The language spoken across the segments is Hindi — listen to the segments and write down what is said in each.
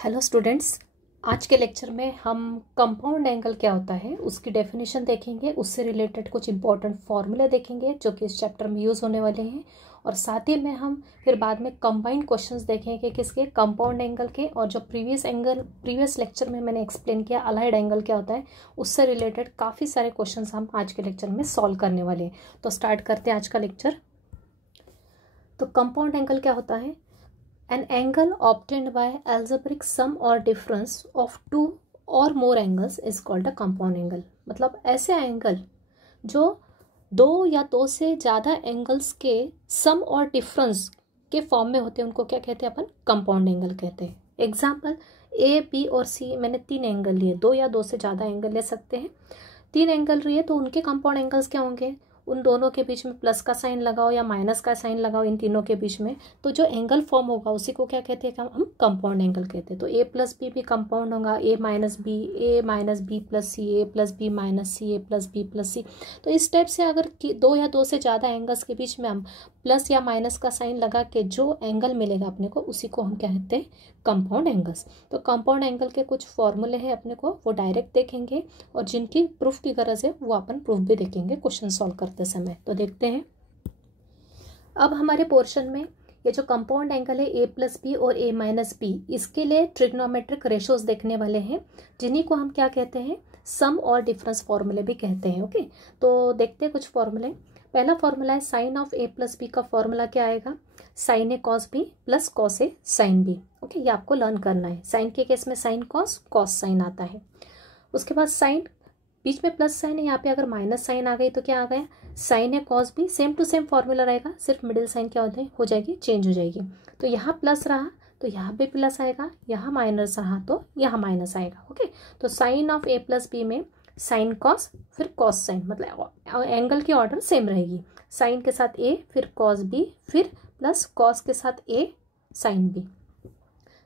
हेलो स्टूडेंट्स, आज के लेक्चर में हम कंपाउंड एंगल क्या होता है उसकी डेफिनेशन देखेंगे। उससे रिलेटेड कुछ इंपॉर्टेंट फॉर्मूले देखेंगे जो कि इस चैप्टर में यूज़ होने वाले हैं। और साथ ही में हम फिर बाद में कंबाइंड क्वेश्चंस देखेंगे किसके, कंपाउंड एंगल के। और जो प्रीवियस लेक्चर में मैंने एक्सप्लेन किया अलाइड एंगल क्या होता है, उससे रिलेटेड काफ़ी सारे क्वेश्चन हम आज के लेक्चर में सॉल्व करने वाले हैं। तो स्टार्ट करते हैं आज का लेक्चर। तो कंपाउंड एंगल क्या होता है? An angle obtained by algebraic sum or difference of two or more angles is called a compound angle। मतलब ऐसे एंगल जो दो या दो से ज़्यादा एंगल्स के सम और डिफरेंस के फॉर्म में होते हैं उनको क्या कहते हैं? अपन कंपाउंड एंगल कहते हैं। एग्जाम्पल ए, बी और सी, मैंने तीन एंगल लिए, दो या दो से ज़्यादा एंगल ले सकते हैं। तीन एंगल लिए तो उनके कंपाउंड एंगल्स क्या होंगे? उन दोनों के बीच में प्लस का साइन लगाओ या माइनस का साइन लगाओ, इन तीनों के बीच में तो जो एंगल फॉर्म होगा उसी को क्या कहते हैं? हम कंपाउंड एंगल कहते हैं। तो ए प्लस बी भी कंपाउंड होगा, ए माइनस बी प्लस सी, ए प्लस बी माइनस सी, ए प्लस बी प्लस सी। तो इस टाइप से अगर दो या दो से ज़्यादा एंगल्स के बीच में हम प्लस या माइनस का साइन लगा के जो एंगल मिलेगा अपने को उसी को हम कहते हैं कंपाउंड एंगल्स। तो कंपाउंड एंगल के कुछ फॉर्मूले हैं अपने को, वो डायरेक्ट देखेंगे और जिनकी प्रूफ की गरज है वो अपन प्रूफ भी देखेंगे क्वेश्चन सॉल्व करते समय। तो देखते हैं अब हमारे पोर्शन में ये जो कंपाउंड एंगल है ए प्लस बी और ए माइनस बी, इसके लिए ट्रिग्नोमेट्रिक रेशोज देखने वाले हैं जिन्हीं को हम क्या कहते हैं? सम और डिफरेंस फॉर्मूले भी कहते हैं। ओके, तो देखते हैं कुछ फॉर्मूले। पहला फॉर्मूला है sine of A plus B का फॉर्मूला क्या आएगा? Sine A cos B plus cos A sine B. Okay, ये आपको लर्न करना है। साइन के केस में साइन कॉस, कॉस साइन आता है। उसके बाद साइन, बीच में प्लस साइन है, यहाँ पे अगर माइनस साइन आ गई तो क्या आ गया? साइन है cos B, same to same formula रहेगा, सिर्फ मिडिल साइन क्या होते हैं हो जाएगी, चेंज हो जाएगी। तो यहाँ प्लस रहा तो यहाँ भी प्लस आएगा, यहाँ माइनस रहा तो यहाँ माइनस आएगा। ओके, तो sine of A plus B में साइन कॉस फिर कॉस साइन, मतलब एंगल की ऑर्डर सेम रहेगी। साइन के साथ ए, फिर कॉस बी, फिर प्लस कॉस के साथ A sine B.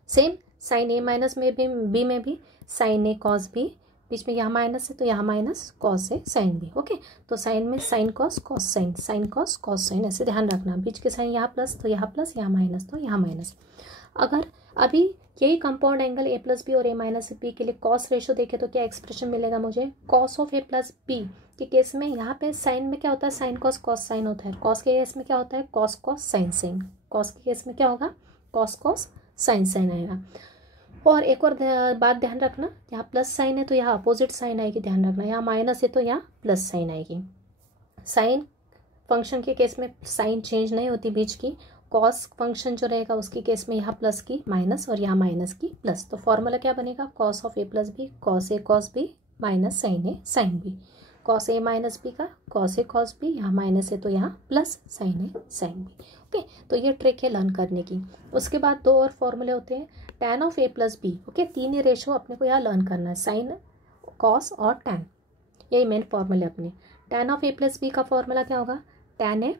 Same sine A minus में भी, बी में भी साइन ए कॉस बी, बीच में यहाँ माइनस है तो यहाँ माइनस कॉस है साइन बी। ओके, तो साइन में sine cos cos sine, sine cos cos sign, ऐसे ध्यान रखना। बीच के साइन यहाँ प्लस तो यहाँ प्लस, यहाँ माइनस तो यहाँ माइनस। अगर अभी यही compound angle A plus B और ए माइनस बी के लिए कॉस रेशो देखे तो क्या एक्सप्रेशन मिलेगा मुझे? Cos of A plus B के केस में यहाँ पे साइन में क्या होता है? साइन कॉस कॉस साइन होता है। कॉस के केस में क्या होता है? Cos cos sine sine. Cos के केस में क्या होगा? कॉस कॉस साइन साइन आएगा। और एक और बात ध्यान रखना, यहाँ प्लस साइन है तो यहाँ अपोजिट साइन आएगी, ध्यान रखना। यहाँ माइनस है तो यहाँ प्लस साइन आएगी। साइन फंक्शन के केस में साइन चेंज नहीं होती बीच की। कॉस फंक्शन जो रहेगा उसके केस में यहाँ प्लस की माइनस और यहाँ माइनस की प्लस। तो फॉर्मूला क्या बनेगा? Cos of A plus B cos A cos B minus sine A sine B. Cos A minus B का कॉस ए कॉस बी, यहाँ माइनस है तो यहाँ plus sine A sine B. Okay, तो ये ट्रिक है लर्न करने की। उसके बाद दो और फॉर्मूले होते हैं, tan of A plus B. Okay, तीन ही रेशो अपने को यहाँ लर्न करना है, साइन कॉस और टैन, यही मेन फॉर्मूले अपने। Tan of A plus B का फॉर्मूला क्या होगा? Tan A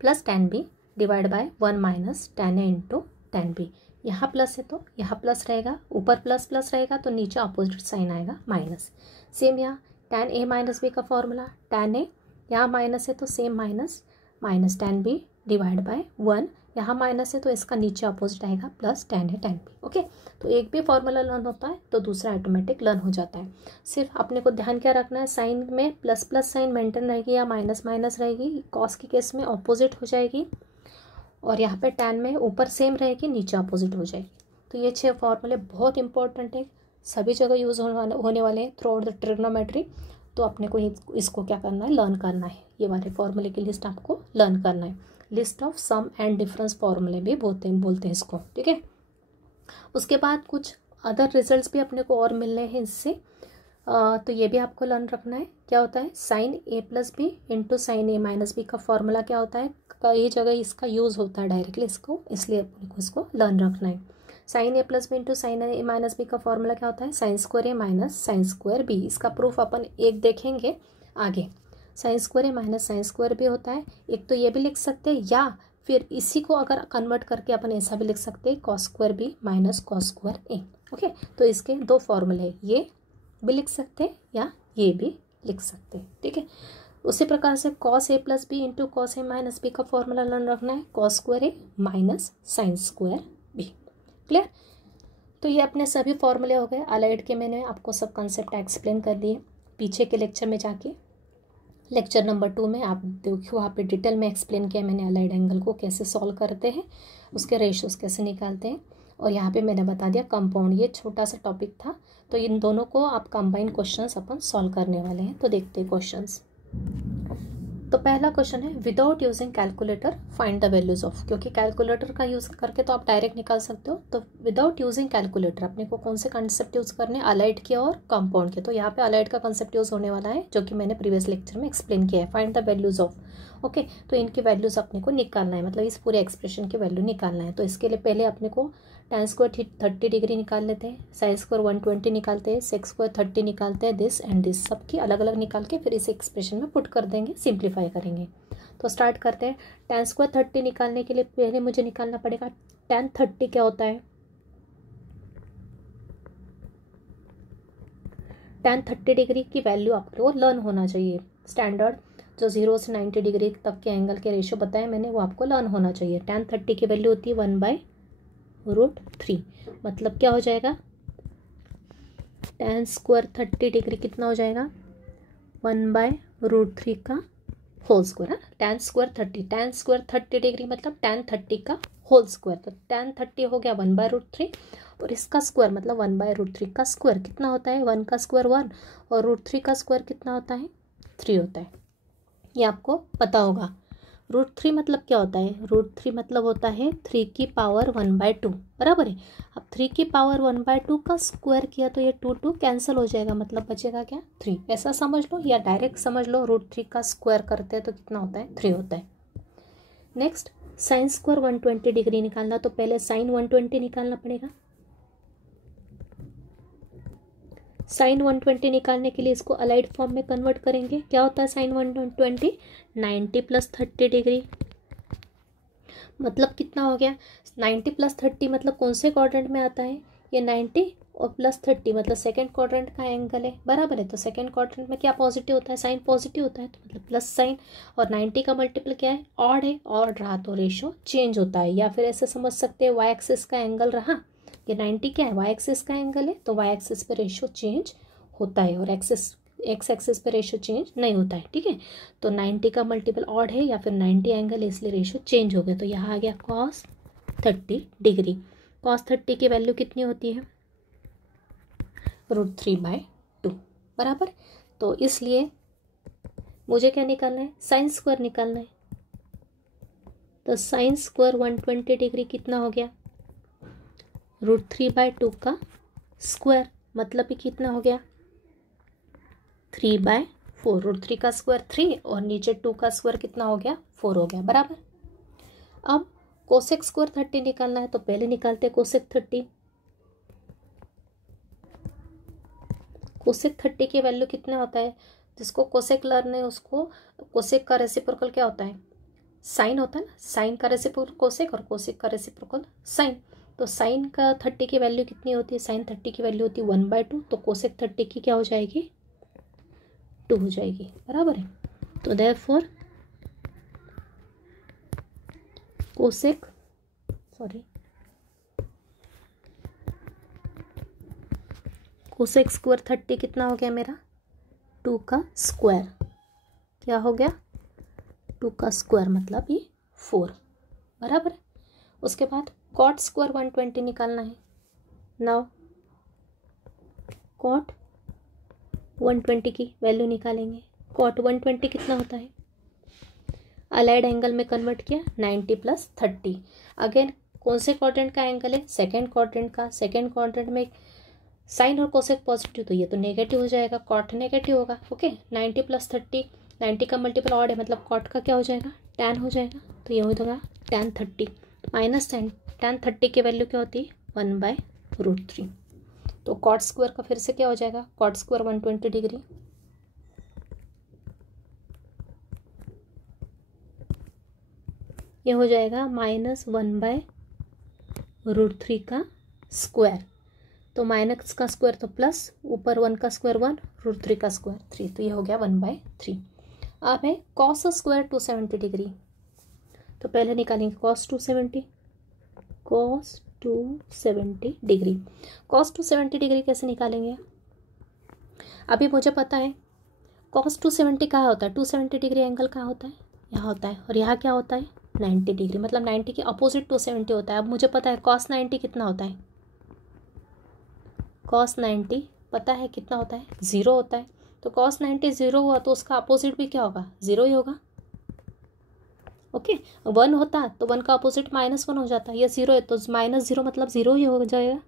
plus tan B divide by 1 minus tan A into tan B. यहाँ प्लस है तो यहाँ प्लस रहेगा, ऊपर प्लस प्लस रहेगा तो नीचे अपोजिट साइन आएगा माइनस। सेम यहाँ टैन ए माइनस बी का फॉर्मूला, टैन ए यहाँ माइनस है तो same minus, minus tan B divide by 1, यहाँ माइनस है तो इसका नीचे अपोजिट आएगा plus tan A tan B. Okay, तो एक भी फॉर्मूला लर्न होता है तो दूसरा ऑटोमेटिक लर्न हो जाता है। सिर्फ अपने को ध्यान क्या रखना है, साइन में प्लस प्लस साइन मेंटेन रहेगी या माइनस माइनस रहेगी, कॉस के केस में ऑपोजिट हो जाएगी, और यहाँ पे टैन में ऊपर सेम रहेगी नीचे अपोजिट हो जाएगी। तो ये 6 फॉर्मूले बहुत इंपॉर्टेंट है, सभी जगह यूज़ होने वाले हैं थ्रू आउट द ट्रिग्नोमेट्री। तो अपने को इसको क्या करना है? लर्न करना है। ये वाले फॉर्मूले की लिस्ट आपको लर्न करना है। List of sum and difference फॉर्मूले भी बोलते हैं इसको, ठीक है। उसके बाद कुछ अदर रिजल्ट्स भी अपने को और मिलने हैं इससे, तो ये भी आपको लर्न रखना है। क्या होता है? Sign A plus B into sine A minus B का फॉर्मूला क्या होता है? कई जगह इसका यूज़ होता है डायरेक्टली इसको, इसलिए अपने को इसको लर्न रखना है। Sign A plus B into sine A minus B का फॉर्मूला क्या होता है? Sine square A minus sine square B. इसका प्रूफ अपन एक देखेंगे आगे। Sine square A minus sine square B होता है। एक तो ये भी लिख सकते हैं, या फिर इसी को अगर कन्वर्ट करके अपन ऐसा भी लिख सकते हैं, cos square B minus cos square A. Okay, तो इसके दो फॉर्मूले, ये भी लिख सकते हैं या ये भी लिख सकते हैं, ठीक है। उसी प्रकार से cos A plus B into cos A minus B का फॉर्मूला लर्न रखना है, cos square A minus sine square B. Clear? तो ये अपने सभी फॉर्मूले हो गए अलाइड के। मैंने आपको सब कंसेप्ट एक्सप्लेन कर दिए पीछे के लेक्चर में जाके। लेक्चर नंबर 2 में आप देखिए, वहाँ पे डिटेल में एक्सप्लेन किया मैंने अलाइड एंगल को कैसे सॉल्व करते हैं, उसके रेशियोज कैसे निकालते हैं। और यहाँ पे मैंने बता दिया कंपाउंड, ये छोटा सा टॉपिक था। तो इन दोनों को आप कंबाइन क्वेश्चंस अपन सॉल्व करने वाले हैं। तो देखते हैं क्वेश्चंस। तो पहला क्वेश्चन है without using calculator find the values of. क्योंकि कैलकुलेटर का यूज़ करके तो आप डायरेक्ट निकाल सकते हो, तो विदाउट यूजिंग कैलकुलेटर अपने को कौन से कंसेप्ट यूज़ करने, अलाइड के और कंपाउंड के। तो यहाँ पे अलाइड का कंसेप्ट यूज़ होने वाला है, जो कि मैंने प्रीवियस लेक्चर में एक्सप्लेन किया है। Find the values of, okay. तो इनकी वैल्यूज अपने को निकालना है, मतलब इस पूरे एक्सप्रेशन की वैल्यू निकालना है। तो इसके लिए पहले अपने को tan स्क्वायर 30 डिग्री निकाल लेते हैं, sin स्क्वायर 120 निकालते हैं, sec स्क्वायर 30 निकालते हैं, दिस एंड दिस सबकी अलग अलग निकाल के फिर इस एक्सप्रेशन में पुट कर देंगे, सिंप्लीफाई करेंगे। तो स्टार्ट करते हैं। tan स्क्वायर 30 निकालने के लिए पहले मुझे निकालना पड़ेगा tan 30 क्या होता है। tan 30 डिग्री की वैल्यू आपको लर्न होना चाहिए। स्टैंडर्ड जो 0 से 90 डिग्री तक के एंगल के रेशियो बताए मैंने, वो आपको लर्न होना चाहिए। tan 30 की वैल्यू होती है 1/√3। मतलब क्या हो जाएगा, tan स्क्वायर 30 डिग्री कितना हो जाएगा, 1/√3 का होल स्क्वायर है। tan स्क्वायर 30 डिग्री मतलब tan 30 का होल स्क्वायर। तो tan 30 हो गया 1/√3 और इसका स्क्वायर मतलब 1/√3 का स्क्वायर कितना होता है, 1 का स्क्वायर 1 और √3 का स्क्वायर कितना होता है, 3 होता है। ये आपको पता होगा। √3 मतलब क्या होता है, √3 मतलब होता है 3 की पावर 1/2, बराबर है। अब 3 की पावर 1/2 का स्क्वायर किया तो ये 2 कैंसिल हो जाएगा, मतलब बचेगा क्या, 3। ऐसा समझ लो या डायरेक्ट समझ लो, √3 का स्क्वायर करते हैं तो कितना होता है, 3 होता है। नेक्स्ट sin स्क्वायर 120 डिग्री निकालना, तो पहले sin 120 निकालना पड़ेगा। sin 120 निकालने के लिए इसको अलाइड फॉर्म में कन्वर्ट करेंगे। क्या होता है sin 120, 90 + 30 डिग्री। मतलब कितना हो गया, 90 + 30 मतलब कौन से क्वाड्रेंट में आता है, ये 90 और +30 मतलब सेकंड क्वाड्रेंट का एंगल है, बराबर है। तो सेकंड क्वाड्रेंट में क्या पॉजिटिव होता है, साइन पॉजिटिव होता है, तो मतलब प्लस साइन। और 90 का मल्टीपल क्या है, ऑड है, ऑड रहा तो रेशो चेंज होता है। या फिर ऐसे समझ सकते हैं वाई एक्सिस का एंगल रहा, ये 90 क्या है, वाई एक्सिस का एंगल है, तो वाई एक्सिस पे रेशो चेंज होता है और एक्स एक्सिस पे रेशो चेंज नहीं होता है, ठीक है। तो 90 का मल्टीपल ऑड है या फिर 90 एंगल है, इसलिए रेशो चेंज हो गया। तो यहाँ आ गया cos 30 डिग्री। cos 30 की वैल्यू कितनी होती है, √3/2, बराबर। तो इसलिए मुझे क्या निकालना है, साइन स्क्वायर निकालना है। तो साइन स्क्वायर 120 डिग्री कितना हो गया, √3/2 का स्क्वायर, मतलब कि कितना हो गया, 3/4। √3 का स्क्वायर 3 और नीचे 2 का स्क्वायर कितना हो गया, 4 हो गया, बराबर। अब कोसेक स्क्वायर 30 निकालना है, तो पहले निकालते हैं कोसेक 30। कोसेक 30 की वैल्यू कितना होता है, जिसको कोसेक लर्न है उसको, कोसेक का रेसिप्रोकल क्या होता है, साइन होता है ना। साइन का रेसिप्रोकल कोसेक और कोसेक का रेसिप्रोकल साइन। तो साइन का 30 की वैल्यू कितनी होती है, साइन 30 की वैल्यू होती है 1/2, तो कोसेक 30 की क्या हो जाएगी, 2 हो जाएगी, बराबर है। तो देयरफॉर कोसेक कोसेक स्क्वायर 30 कितना हो गया मेरा, 2 का स्क्वायर। क्या हो गया, 2 का स्क्वायर मतलब ये 4, बराबर है। उसके बाद कॉट स्क्वायर 120 निकालना है। नाउ कॉट 120 की वैल्यू निकालेंगे। कॉट 120 कितना होता है, अलाइड एंगल में कन्वर्ट किया 90 + 30। अगेन कौन से क्वाड्रेंट का एंगल है, सेकेंड क्वाड्रेंट का। सेकेंड क्वाड्रेंट में साइन और कोसेक पॉजिटिव, तो ये तो नेगेटिव हो जाएगा, कॉट नेगेटिव होगा, ओके। 90 + 30, 90 का मल्टीपल ऑड है, मतलब कॉट का क्या हो जाएगा, tan हो जाएगा। तो ये हो जाएगा tan 30 माइनस tan 30 की वैल्यू क्या होती है, 1/√3। तो कॉट स्क्वायर का फिर से क्या हो जाएगा, कॉट स्क्वायर 120 डिग्री, ये हो जाएगा -1/√3 का स्क्वायर। तो माइनस का स्क्वायर तो प्लस, ऊपर 1 का स्क्वायर 1, √3 का स्क्वायर 3, तो ये हो गया 1/3। अब है cos स्क्वायर 270 डिग्री। तो पहले निकालेंगे cos 270, cos 270 degree. Cos 270 degree कैसे निकालेंगे? अभी मुझे पता है कॉस 270 कहाँ होता है, 270 डिग्री एंगल कहाँ होता है, यहाँ होता है, और यहाँ क्या होता है 90 डिग्री, मतलब 90 के अपोजिट 270 होता है। अब मुझे पता है कॉस 90 कितना होता है, कॉस 90 पता है कितना होता है, 0 होता है। तो कॉस 90 0 हुआ तो उसका अपोजिट भी क्या होगा, 0 ही होगा। ओके, 1 होता तो 1 का अपोजिट -1 हो जाता, ये 0 है तो -0 मतलब 0 ही हो जाएगा।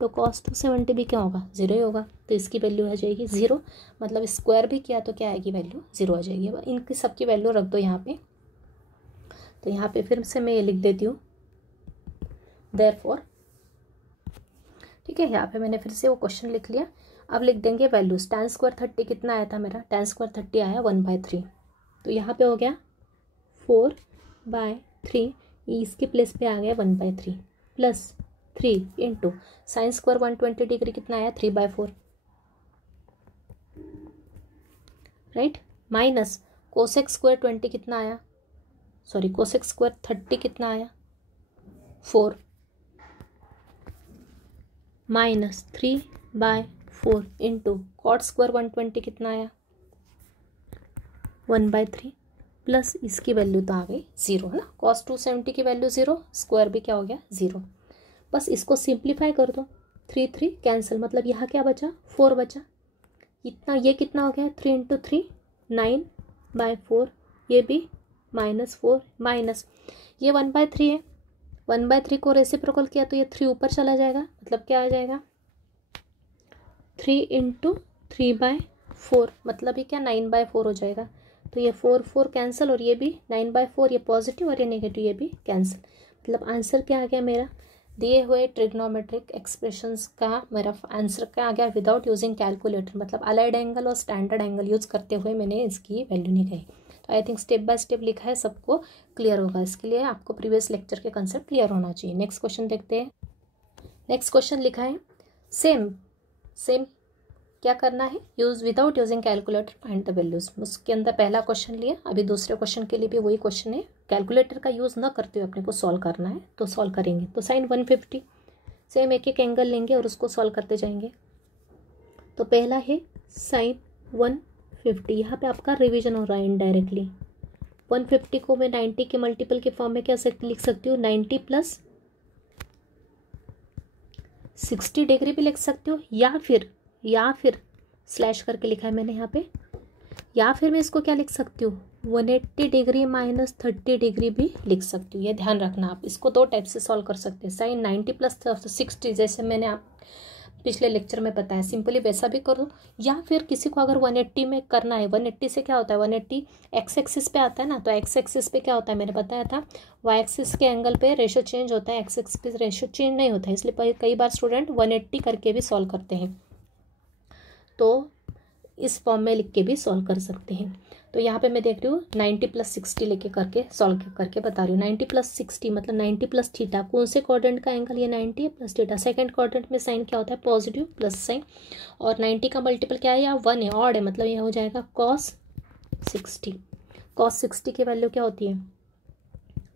तो कॉस 270 भी क्या होगा, 0 ही होगा। तो इसकी वैल्यू आ जाएगी 0, मतलब स्क्वायर भी किया तो क्या आएगी वैल्यू, 0 आ जाएगी। अब इनकी सबकी वैल्यू रख दो यहाँ पे। तो यहाँ पे फिर से मैं ये लिख देती हूँ देयरफॉर, ठीक है। यहाँ पे मैंने फिर से वो क्वेश्चन लिख लिया। अब लिख देंगे वैल्यूज। tan स्क्वायर 30 कितना आया था मेरा, tan स्क्वायर 30 आया 1/3। तो यहाँ पे हो गया 4/3, इसके प्लेस पे आ गया 1/3 plus 3 into sine square 120 degree कितना आया 3/4, राइट, माइनस कोसेक स्क्वायर 20 कितना आया, सॉरी कोसेक स्क्वायर 30 कितना आया 4, माइनस 3/4 इंटू कॉट स्क्वायर 120 कितना आया 1/3 प्लस इसकी वैल्यू तो आ गई 0 है ना। कॉस 270 की वैल्यू 0, स्क्वायर भी क्या हो गया 0। बस इसको सिंप्लीफाई कर दो, 3 3 कैंसिल, मतलब यहाँ क्या बचा 4 बचा। इतना ये कितना हो गया 3 इंटू 3 9/4, ये भी -4 माइनस ये 1/3 है, 1/3 को रेसिप्रोकल किया तो ये 3 ऊपर चला जाएगा, मतलब क्या आ जाएगा 3 इंटू 3/4, मतलब ये क्या 9/4 हो जाएगा। तो ये 4 4 कैंसिल और ये भी 9/4, ये पॉजिटिव और ये नेगेटिव ये भी कैंसिल। मतलब आंसर क्या आ गया मेरा, दिए हुए ट्रिग्नोमेट्रिक एक्सप्रेशंस का मेरा आंसर क्या आ गया विदाउट यूजिंग कैलकुलेटर, मतलब अलाइड एंगल और स्टैंडर्ड एंगल यूज करते हुए मैंने इसकी वैल्यू निकाली। तो I think step by step लिखा है, सबको क्लियर होगा। इसके लिए आपको प्रीवियस लेक्चर के कंसेप्ट क्लियर होना चाहिए। नेक्स्ट क्वेश्चन देखते हैं। नेक्स्ट क्वेश्चन लिखा है सेम क्या करना है, use without using calculator find the values. उसके अंदर पहला क्वेश्चन लिया, अभी दूसरे क्वेश्चन के लिए भी वही क्वेश्चन है, कैलकुलेटर का यूज़ ना करते हुए अपने को सॉल्व करना है। तो सॉल्व करेंगे तो साइन 150, सेम एक एक एंगल लेंगे और उसको सॉल्व करते जाएंगे। तो पहला है साइन 150, यहाँ पे आपका रिवीजन हो रहा है इनडायरेक्टली। 150 को मैं 90 के मल्टीपल के फॉर्म में कैसे लिख सकती हूँ, 90 प्लस 60 डिग्री भी लिख सकती हूँ, या फिर स्लैश करके लिखा है मैंने यहाँ पे, या फिर मैं इसको क्या लिख सकती हूँ 180 डिग्री माइनस 30 डिग्री भी लिख सकती हूँ। ये ध्यान रखना, आप इसको दो टाइप से सॉल्व कर सकते हैं। साइन 90 प्लस 60 जैसे मैंने आप पिछले लेक्चर में बताया, सिंपली वैसा भी करो। या फिर किसी को अगर 180 में करना है, 180 से क्या होता है 180 एक्स एक्सिस पे आता है ना, तो एक्स एक्सिस पे क्या होता है मैंने बताया था, वाई एक्सिस के एंगल पे रेशो चेंज होता है, एक्स एक्सिस पे रेशो चेंज नहीं होता है। इसलिए कई बार स्टूडेंट 180 करके भी सॉल्व करते हैं, तो इस फॉर्म में लिख के भी सॉल्व कर सकते हैं। तो यहाँ पे मैं देख रही हूँ 90 प्लस 60 लेके करके सॉल्व करके बता रही हूँ। 90 प्लस 60 मतलब 90 प्लस थीटा, कौन से क्वाड्रेंट का एंगल, ये 90 है प्लस थीटा। सेकंड क्वाड्रेंट में साइन क्या होता है पॉजिटिव प्लस साइन, और 90 का मल्टीपल क्या है, या 1 है, ऑड है, मतलब ये हो जाएगा cos 60। cos 60 की वैल्यू क्या होती है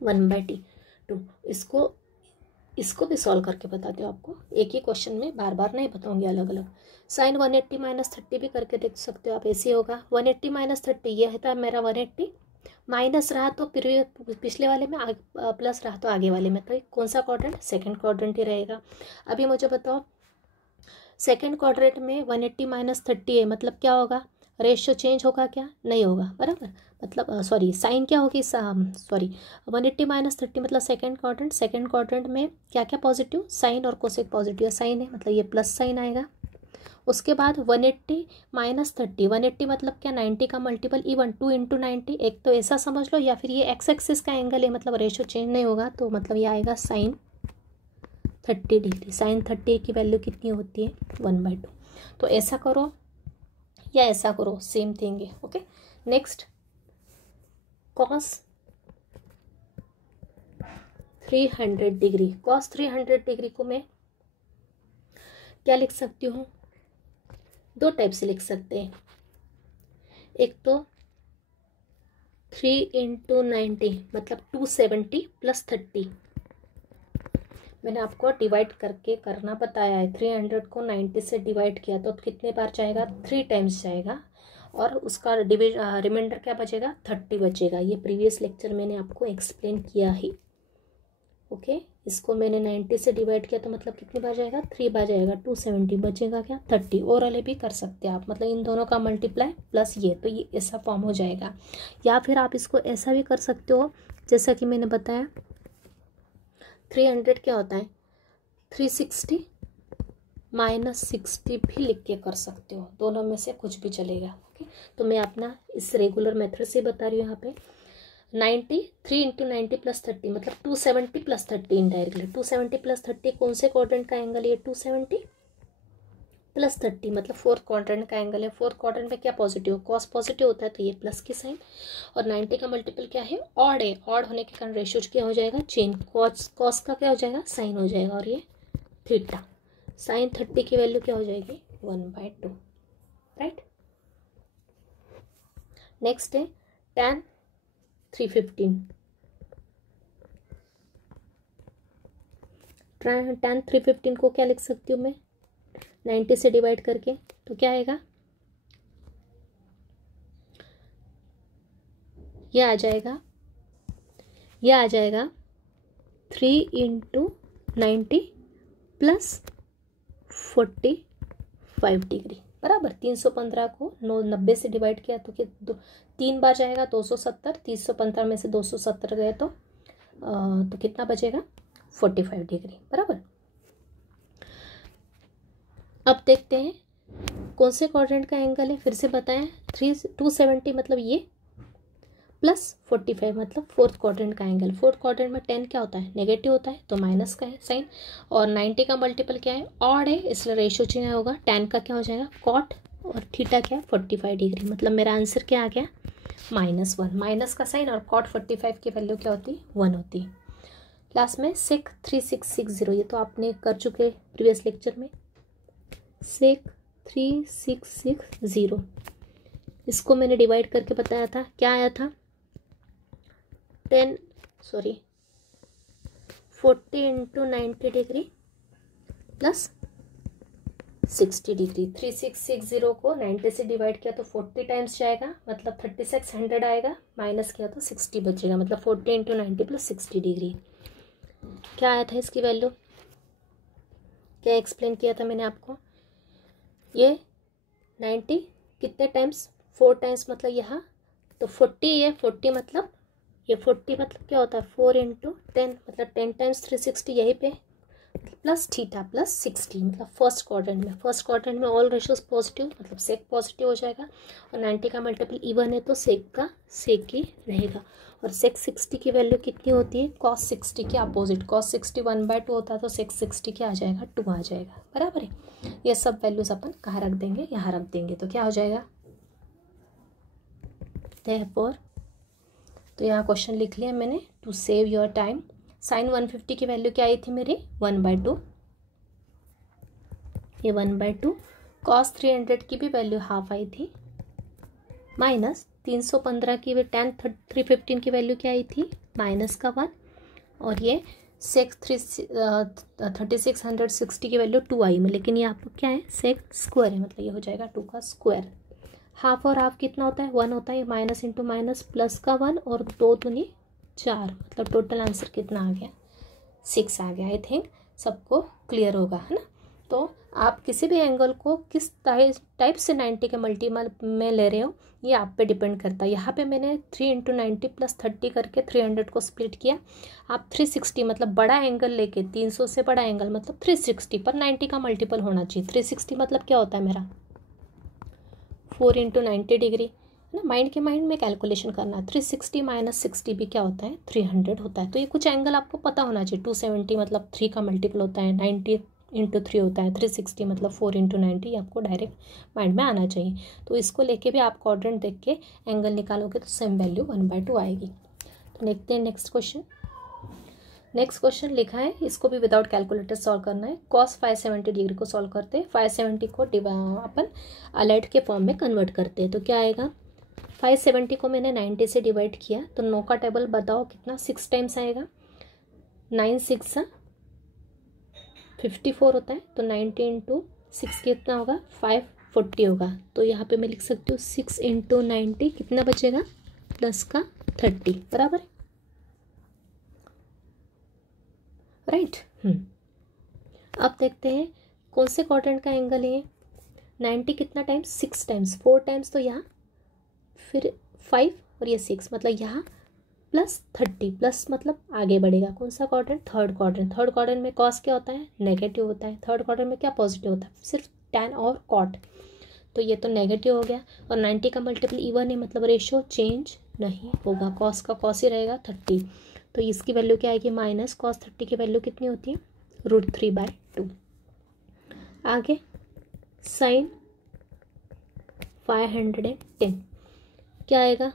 1/2। इसको भी सॉल्व करके बताती हूँ आपको, एक ही क्वेश्चन में बार बार नहीं बताऊंगी, अलग अलग। साइन 180 माइनस 30 भी करके देख सकते हो आप, ऐसे होगा 180 माइनस 30, ये है था मेरा 180, माइनस रहा तो पिछले वाले में, प्लस रहा तो आगे वाले में, तो कौन सा क्वाड्रेंट, सेकंड क्वाड्रेंट ही रहेगा। अभी मुझे बताओ सेकंड क्वाड्रेंट में 180 माइनस 30 है, मतलब क्या होगा, रेशियो चेंज होगा क्या, नहीं होगा, बराबर, मतलब सॉरी साइन क्या होगी, सॉरी 180 माइनस 30 मतलब सेकंड क्वाड्रेंट में क्या क्या पॉजिटिव, साइन और कोसेक पॉजिटिव, साइन है मतलब ये प्लस साइन आएगा। उसके बाद 180 माइनस 30, 180 मतलब क्या 90 का मल्टीपल इवन 2 इंटू 90, एक तो ऐसा समझ लो, या फिर ये एक्स एक्सिस का एंगल है, मतलब रेशियो चेंज नहीं होगा, तो मतलब ये आएगा साइन 30 डिग्री। साइन 30 की वैल्यू कितनी होती है 1/2। तो ऐसा करो या ऐसा करो, सेम थिंग है। Okay, next cos 300 degree. Cos 300 degree को मैं क्या लिख सकती हूँ, दो टाइप से लिख सकते हैं। एक तो 3 इंटू 90 मतलब 270 प्लस 30, मैंने आपको डिवाइड करके करना बताया है। 300 को 90 से डिवाइड किया तो कितने बार जाएगा, 3 टाइम्स जाएगा, और उसका रिमाइंडर क्या बचेगा, 30 बचेगा। ये प्रीवियस लेक्चर मैंने आपको एक्सप्लेन किया है। ओके, इसको मैंने 90 से डिवाइड किया तो मतलब कितनी बार जाएगा, 3 बार जाएगा, 270 बचेगा क्या, 30। और वाले भी कर सकते हैं आप, मतलब इन दोनों का मल्टीप्लाई प्लस ये, तो ये ऐसा फॉर्म हो जाएगा। या फिर आप इसको ऐसा भी कर सकते हो, जैसा कि मैंने बताया 300 क्या होता है, 360 माइनस 60 भी लिख के कर सकते हो, दोनों में से कुछ भी चलेगा। ओके, तो मैं अपना इस रेगुलर मेथड से बता रही हूँ। यहाँ पे 90 3 इंटू 90 प्लस 30 मतलब 270 प्लस 30 इनडायरेक्टली। 270 प्लस 30 कौन से क्वाड्रेंट का एंगल है, ये 270 प्लस 30 मतलब फोर्थ क्वाड्रेंट का एंगल है। फोर्थ क्वाड्रेंट में क्या पॉजिटिव, कॉस पॉजिटिव होता है, तो ये प्लस की साइन। और 90 का मल्टीपल क्या है, ऑड है, ऑड होने के कारण रेशियो क्या हो जाएगा, चेन। कॉस का क्या हो जाएगा, साइन हो जाएगा, और ये थीटा। साइन 30 की वैल्यू क्या हो जाएगी, 1/2, राइट। नेक्स्ट है tan 315। tan 315 को क्या लिख सकती हूँ मैं, 90 से डिवाइड करके, तो क्या आएगा, ये आ जाएगा 3 इंटू 90 प्लस 45 डिग्री बराबर। 315 को 90 से डिवाइड किया तो 3 बार जाएगा, 270। 315 में से 270 गए तो कितना बचेगा, 45 डिग्री बराबर। अब देखते हैं कौन से क्वाड्रेंट का एंगल है, फिर से बताएं। 270 मतलब ये, प्लस 45 मतलब फोर्थ क्वाड्रेंट का एंगल। फोर्थ क्वाड्रेंट में 10 क्या होता है, नेगेटिव होता है, तो माइनस का है साइन। और 90 का मल्टीपल क्या है, ऑड है, इसलिए रेशियो चेंज होगा। tan का क्या हो जाएगा, कॉट, और थीटा क्या है, 45 डिग्री। मतलब मेरा आंसर क्या आ गया, -1। माइनस का साइन और कॉट 45 की वैल्यू क्या होती है, 1 होती है। क्लास में सेक 3660, ये तो आपने कर चुके प्रीवियस लेक्चर में। सेक 3660, इसको मैंने डिवाइड करके बताया था, क्या आया था, 40 इंटू 90 डिग्री प्लस 60 डिग्री। 3660 को 90 से डिवाइड किया तो 40 टाइम्स जाएगा, मतलब 3600 आएगा, माइनस किया तो 60 बचेगा, मतलब 40 इंटू 90 प्लस 60 डिग्री। क्या आया था इसकी वैल्यू, क्या एक्सप्लेन किया था मैंने आपको, ये 90 कितने टाइम्स, 4 टाइम्स, मतलब यहाँ तो 40, ये 40 मतलब ये 40 मतलब क्या होता है, 4 इंटू 10 मतलब 10 टाइम्स 360 यहीं पे, प्लस थीटा प्लस 60 मतलब फर्स्ट क्वाड्रेंट में ऑल रेशियोज पॉजिटिव, मतलब सेक पॉजिटिव हो जाएगा। और 90 का मल्टीपल इवन है तो सेक का सेक ही रहेगा। और सेक 60 की वैल्यू कितनी होती है, कॉस 60 के अपोजिट। कॉस 60 1/2 होता है, तो सेक 60 क्या आ जाएगा, 2 आ जाएगा बराबर है। ये सब वैल्यूज अपन कहाँ रख देंगे, यहाँ रख देंगे, तो क्या हो जाएगा, देयरफॉर, तो यहाँ क्वेश्चन लिख लिया मैंने to save your time. Sine 150 की वैल्यू क्या आई थी मेरी, 1/2, ये 1/2। कॉस 300 की भी वैल्यू हाफ आई थी, माइनस 315 की tan 315 की वैल्यू क्या आई थी, -1। और ये सेक 3660 की वैल्यू 2 आई में, लेकिन ये आपको क्या है, सेक स्क्वायर है, मतलब ये हो जाएगा 2 का स्क्वायर। हाफ और हाफ कितना होता है, 1 होता है, माइनस इंटू माइनस प्लस का 1 और 2 दूनी 4, मतलब टोटल आंसर कितना आ गया, 6 आ गया। आई थिंक सबको क्लियर होगा, है ना। तो आप किसी भी एंगल को किस टाइप से 90 के मल्टीपल में ले रहे हो, ये आप पे डिपेंड करता है। यहाँ पे मैंने 3 इंटू 90 प्लस 30 करके 300 को स्प्लिट किया। आप 360 मतलब बड़ा एंगल लेके, 300 से बड़ा एंगल मतलब 360 पर 90 का मल्टीपल होना चाहिए। 360 मतलब क्या होता है मेरा, 4 इंटू 90 डिग्री, है ना। माइंड के माइंड में कैलकुलेशन करना। 360 माइनस 60 भी क्या होता है, 300 होता है। तो ये कुछ एंगल आपको पता होना चाहिए। 270 मतलब 3 का मल्टीपल होता है, 90 इंटू 3 होता है, 360 मतलब 4 इंटू 90, आपको डायरेक्ट माइंड में आना चाहिए। तो इसको लेके भी आप क्वाड्रेंट देख के एंगल निकालोगे तो सेम वैल्यू 1/2 आएगी। तो देखते हैं नेक्स्ट क्वेश्चन। नेक्स्ट क्वेश्चन लिखा है, इसको भी विदाउट कैलकुलेटर सॉल्व करना है। cos 570 डिग्री को सॉल्व करते हैं। 570 को अपन अलाइड के फॉर्म में कन्वर्ट करते हैं, तो क्या आएगा, 570 को मैंने 90 से डिवाइड किया, तो 9 का टेबल बताओ कितना, 6 टाइम्स आएगा, 9 6 54 होता है, तो 90 इंटू 6 कितना होगा 540 होगा। तो यहाँ पे मैं लिख सकती हूँ 6 इंटू 90 कितना बचेगा 10 का 30 बराबर, राइट। अब देखते हैं कौन से क्वाड्रेंट का एंगल है। 90 कितना टाइम्स 6 टाइम्स 4 टाइम्स, तो यहाँ फिर 5 और ये 6 मतलब यहाँ प्लस 30 प्लस मतलब आगे बढ़ेगा। कौन सा quadrant third quadrant. Third quadrant में कॉस क्या होता है नेगेटिव होता है, थर्ड क्वाड्रेंट में क्या पॉजिटिव होता है सिर्फ tan और कॉट, तो ये तो नेगेटिव हो गया। और 90 का मल्टीपल इवन है मतलब रेशो चेंज नहीं होगा, कॉस का कॉस ही रहेगा 30, तो इसकी वैल्यू क्या आएगी माइनस कॉस 30 की वैल्यू कितनी होती है √3/2। आगे साइन 510 क्या आएगा।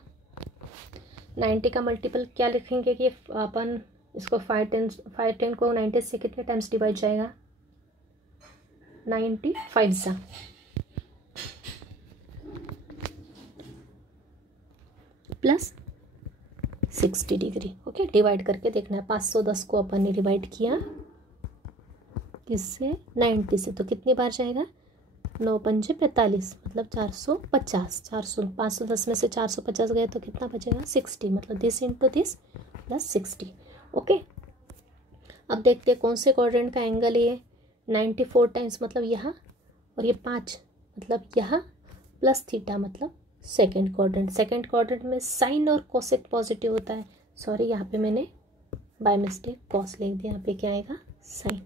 90 का मल्टीपल क्या लिखेंगे कि अपन इसको 510 को 90 से कितने टाइम्स डिवाइड जाएगा 95 सा, प्लस 60 डिग्री। ओके, डिवाइड करके देखना है। 510 को अपन ने डिवाइड किया किससे 90 से, तो कितनी बार जाएगा 9 पंजे 45 मतलब 450। 510 में से 450 गए तो कितना बचेगा 60, मतलब this into this plus 60। Okay, अब देखते हैं कौन से क्वाड्रेंट का एंगल है। 94 टाइम्स मतलब यहाँ, और ये 5 मतलब यहाँ, प्लस थीटा मतलब सेकेंड क्वाड्रेंट। सेकेंड क्वाड्रेंट में साइन और कोसेक पॉजिटिव होता है। सॉरी, यहाँ पे मैंने बाय मिस्टेक कॉस लिख दिया, यहाँ पे क्या आएगा साइन।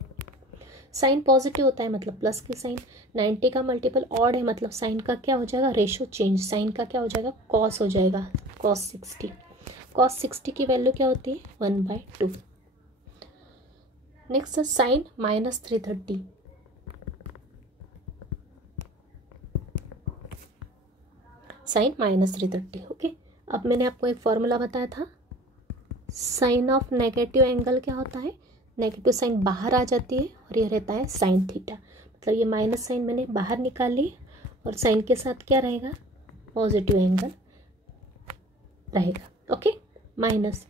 साइन पॉजिटिव होता है मतलब प्लस की साइन। 90 का मल्टीपल ऑड है मतलब साइन का क्या हो जाएगा रेशो चेंज, साइन का क्या हो जाएगा कॉस हो जाएगा कॉस 60। कॉस 60 की वैल्यू क्या होती है 1/2। नेक्स्ट है साइन -330। साइन -330। ओके, अब मैंने आपको एक फॉर्मूला बताया था, साइन ऑफ नेगेटिव एंगल क्या होता है, नेगेटिव साइन बाहर आ जाती है और ये रहता है साइन थीटा। मतलब ये माइनस साइन मैंने बाहर निकाल ली और साइन के साथ क्या रहेगा पॉजिटिव एंगल रहेगा। ओके, माइनस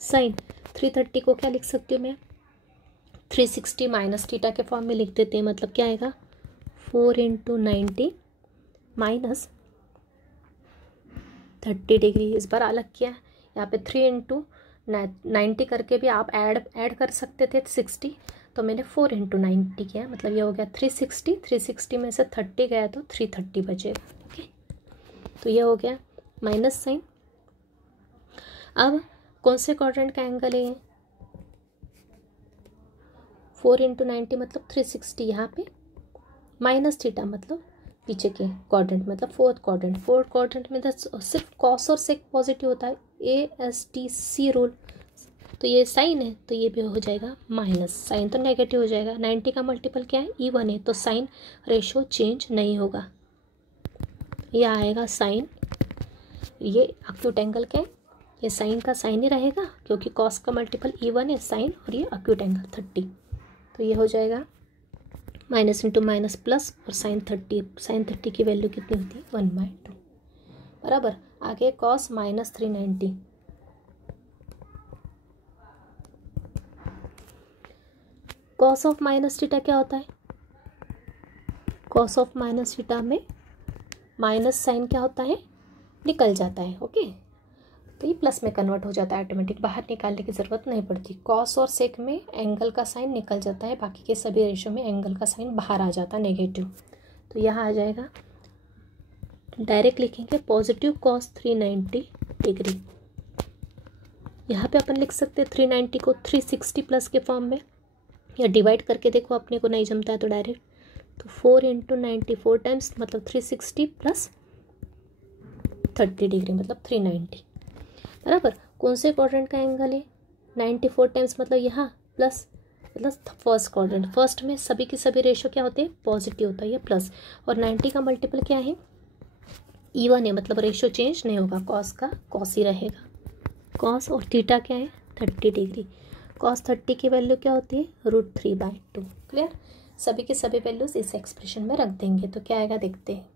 साइन 330 को क्या लिख सकती हूँ मैं 360 माइनस थीटा के फॉर्म में लिख देते हैं। मतलब क्या आएगा 4 इंटू 90 माइनस 30 डिग्री। इस बार अलग किया, यहाँ पे 3 इंटू 90 करके भी आप ऐड कर सकते थे 60, तो मैंने 4 इंटू 90 किया, मतलब ये हो गया 360। 360 में से 30 गया तो 330 बचेगा। ओके, तो ये हो गया माइनस साइन। अब कौन से क्वाड्रेंट का एंगल है 4 इंटू 90 मतलब 360, यहाँ पे माइनस थीटा मतलब पीछे के क्वाड्रेंट मतलब फोर्थ क्वाड्रेंट। फोर्थ क्वाड्रेंट में सिर्फ कॉस और सेक पॉजिटिव होता है, ASTC रूल, तो ये साइन है तो ये भी हो जाएगा माइनस, साइन तो नेगेटिव हो जाएगा। 90 का मल्टीपल क्या है E1 है, तो साइन रेशो चेंज नहीं होगा, ये आएगा साइन। ये एक्यूट एंगल क्या है, ये साइन का साइन ही रहेगा क्योंकि कॉस का मल्टीपल E1 है साइन, और ये एक्यूट एंगल 30, तो ये हो जाएगा माइनस इंटू माइनस प्लस और साइन 30 की वैल्यू कितनी होती है 1/2 बराबर। आगे cos -390, cos of minus theta क्या होता है, कॉस ऑफ माइनस थीटा में माइनस साइन क्या होता है निकल जाता है। ओके, तो ये प्लस में कन्वर्ट हो जाता है ऑटोमेटिक, बाहर निकालने की ज़रूरत नहीं पड़ती। कॉस और सेक में एंगल का साइन निकल जाता है, बाकी के सभी रेशो में एंगल का साइन बाहर आ जाता है नेगेटिव, तो यहाँ आ जाएगा डायरेक्ट लिखेंगे पॉजिटिव कॉस 390 डिग्री। यहाँ पे अपन लिख सकते हैं 390 को 360 प्लस के फॉर्म में, या डिवाइड करके देखो अपने को नहीं जमता है तो डायरेक्ट, तो 4 इंटू 94 टाइम्स मतलब 360 प्लस 30 डिग्री मतलब 390 बराबर। कौन से क्वाड्रेंट का एंगल है 94 टाइम्स मतलब यहाँ प्लस मतलब फर्स्ट क्वाड्रेंट। फर्स्ट में सभी के सभी रेशो क्या होते हैं पॉजिटिव होता है, ये प्लस, और 90 का मल्टीपल क्या है E1 है मतलब रेशो चेंज नहीं होगा, कॉस का कॉस ही रहेगा। कॉस और थीटा क्या है 30 डिग्री। कॉस 30 की वैल्यू क्या होती है √3/2। क्लियर, सभी के सभी वैल्यूज इस एक्सप्रेशन में रख देंगे तो क्या आएगा देखते हैं।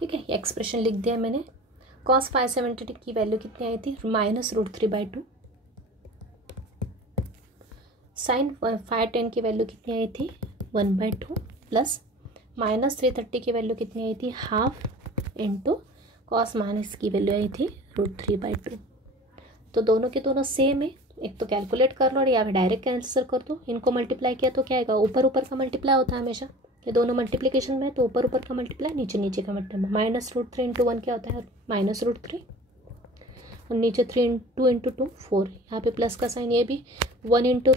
ठीक है, ये एक्सप्रेशन लिख दिया मैंने। कॉस 570 की वैल्यू कितनी आई थी -√3/2, साइन 510 की वैल्यू कितनी आई थी 1/2 प्लस माइनस 330 की वैल्यू कितनी आई थी हाफ इंटू कॉस माइनस की वैल्यू आई थी √3/2। तो दोनों के दोनों सेम है, एक तो कैलकुलेट कर लो और या फिर डायरेक्ट कैंसिल कर दो। इनको मल्टीप्लाई किया तो क्या आएगा, ऊपर ऊपर का मल्टीप्लाई होता है हमेशा, ये दोनों मल्टीप्लिकेशन में तो ऊपर ऊपर का मल्टीप्लाई नीचे नीचे का मल्टीप्लाई। -√3 × 1 क्या होता है -√3 और नीचे 3 2 × 2 4, यहाँ पे प्लस का साइन, ये भी 1 ×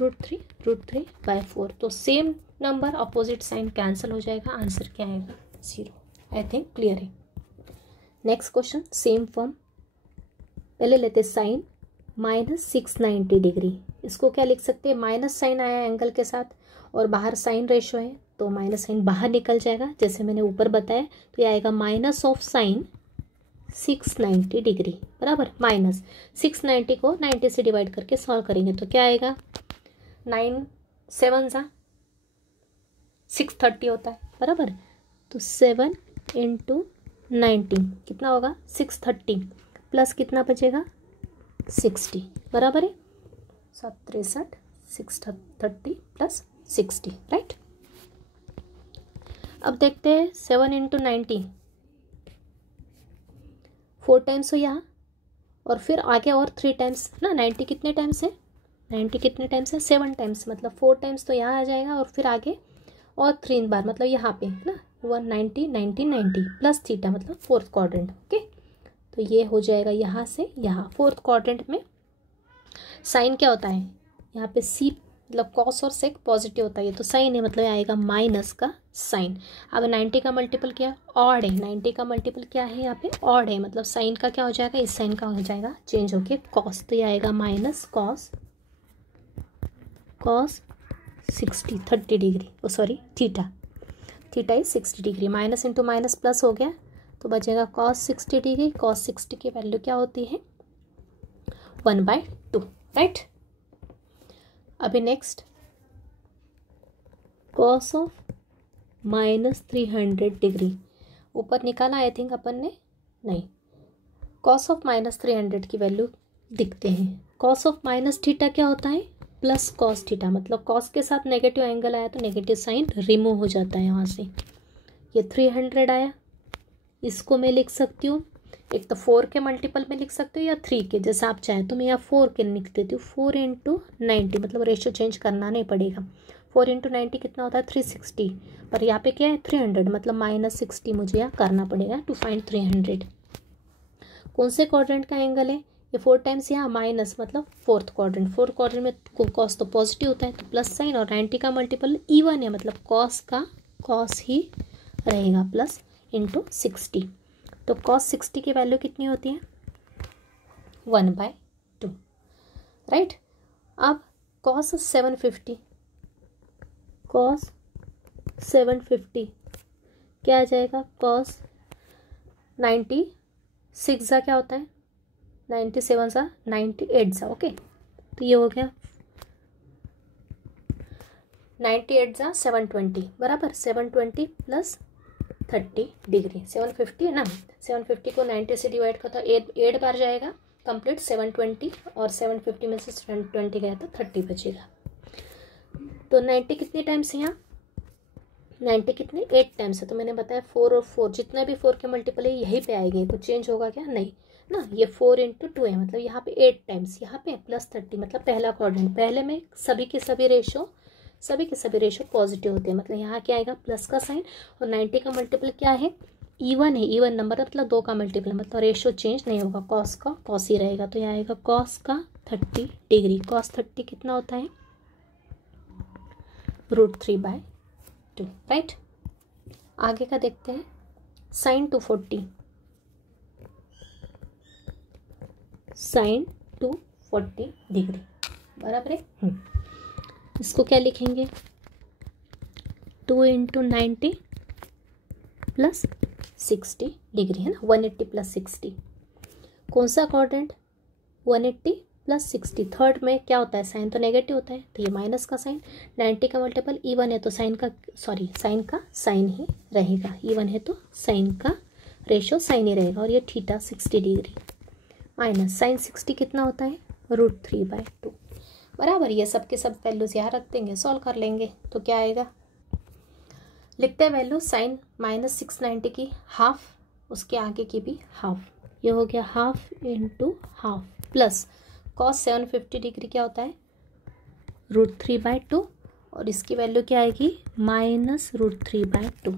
√3 तो same number opposite sign cancel हो जाएगा, आंसर क्या आएगा 0। आई थिंक क्लियर है। नेक्स्ट क्वेश्चन सेम फॉर्म, पहले लेते साइन -690 डिग्री। इसको क्या लिख सकते हैं, माइनस साइन आया एंगल के साथ और बाहर साइन रेशो है तो माइनस साइन बाहर निकल जाएगा, जैसे मैंने ऊपर बताया। तो ये आएगा माइनस ऑफ साइन 690 डिग्री बराबर माइनस 690 को 90 से डिवाइड करके सॉल्व करेंगे तो क्या आएगा 9 7 630 होता है बराबर। तो 7 × 19 कितना होगा 630 प्लस कितना बचेगा 60 बराबर है 7 630 प्लस 60 राइट। अब देखते हैं 7 × 90 4 टाइम्स हो यहाँ और फिर आगे और 3 टाइम्स ना। 90 कितने टाइम्स है 90 कितने टाइम्स है 7 टाइम्स, मतलब 4 टाइम्स तो यहाँ आ जाएगा और फिर आगे और 3 बार, मतलब यहाँ पे ना 190 90 90 प्लस थीटा मतलब 4th क्वाड्रेंट। ओके तो ये हो जाएगा यहाँ से यहाँ 4th क्वाड्रेंट में साइन क्या होता है यहाँ पे सी मतलब कॉस और सेक पॉजिटिव होता है, ये तो साइन है मतलब आएगा माइनस का साइन। अब 90 का मल्टीपल क्या ऑड है, 90 का मल्टीपल क्या है यहाँ पे ऑड है, मतलब साइन का क्या हो जाएगा इस साइन का हो जाएगा चेंज होके कॉस, तो ये आएगा minus cos 30 degree sorry theta is 60 degree. Minus into minus plus हो गया तो बचेगा कॉस 60 डिग्री। कॉस 60 की वैल्यू क्या होती है 1/2 राइट। अभी नेक्स्ट कॉस ऑफ -300 डिग्री ऊपर निकाला आई थिंक अपन ने, नहीं कॉस ऑफ -300 की वैल्यू दिखते हैं। कॉस ऑफ माइनस थीटा क्या होता है प्लस कॉस थीटा, मतलब कॉस के साथ नेगेटिव एंगल आया तो नेगेटिव साइन रिमूव हो जाता है यहाँ से। ये 300 आया, इसको मैं लिख सकती हूँ एक तो 4 के मल्टीपल में लिख सकते हो या 3 के, जैसा आप चाहें। तो मैं यहाँ 4 के लिख देती हूँ 4 × 90, मतलब रेशियो चेंज करना नहीं पड़ेगा। 4 × 90 कितना होता है 360, पर यहाँ पे क्या है 300, मतलब -60 मुझे यहाँ करना पड़ेगा टू फाइंड 300। कौन से क्वाड्रेंट का एंगल है ये 4 टाइम्स यहाँ माइनस मतलब 4th क्वाड्रेंट। 4th क्वाड्रेंट में कॉस तो पॉजिटिव होता है तो प्लस साइन, और 90 का मल्टीपल इवन है मतलब कॉस का कॉस ही रहेगा प्लस इंटू 60। तो कॉस 60 की वैल्यू कितनी होती है 1/2 राइट। अब कॉस 750 क्या आ जाएगा कॉस 96 क्या होता है 97 98 ओके। तो ये हो गया 98 720 बराबर 720 प्लस 30 डिग्री। 750 है ना, 750 को 90 से डिवाइड करता 8 बार जाएगा कंप्लीट 720, और 750 में से 720 गया तो 30 बचेगा। तो 90 कितने टाइम्स है यहाँ 90 कितने 8 टाइम्स है, तो मैंने बताया 4 और 4 जितना भी 4 के मल्टीपल है यहीं पे आएंगे, कुछ चेंज होगा क्या नहीं ना। ये 4 × 2 है मतलब यहाँ पे 8 टाइम्स, यहाँ पे प्लस 30 मतलब पहला क्वाड्रेंट। पहले में सभी के सभी रेशो पॉजिटिव होते हैं, मतलब यहाँ क्या आएगा प्लस का साइन, और 90 का मल्टीपल क्या है इवन है, इवन नंबर मतलब 2 का मल्टीपल, मतलब रेशो चेंज नहीं होगा, कॉस का कॉस ही रहेगा। तो यहाँ आएगा कॉस का 30 डिग्री। कॉस 30 कितना होता है √3/2 राइट। आगे का देखते हैं साइन 240 डिग्री बराबर है। इसको क्या लिखेंगे 2 × 90 प्लस 60 डिग्री है ना, 180 प्लस 60। कौन सा क्वाड्रेंट 180 प्लस 60, थर्ड में क्या होता है साइन तो नेगेटिव होता है तो ये माइनस का साइन। 90 का मल्टीपल इवन है तो साइन का साइन ही रहेगा, इवन है तो साइन का रेशो साइन ही रहेगा, और ये थीटा 60 डिग्री माइनस साइन 60 कितना होता है √3/2। बराबर। ये सब के सब वैल्यूज यहाँ रख देंगे, सॉल्व कर लेंगे तो क्या आएगा, लिखते हैं वैल्यू साइन -690 की हाफ, उसके आगे की भी हाफ, ये हो गया half into half plus cos 750 degree क्या होता है √3/2 और इसकी वैल्यू क्या आएगी -√3/2।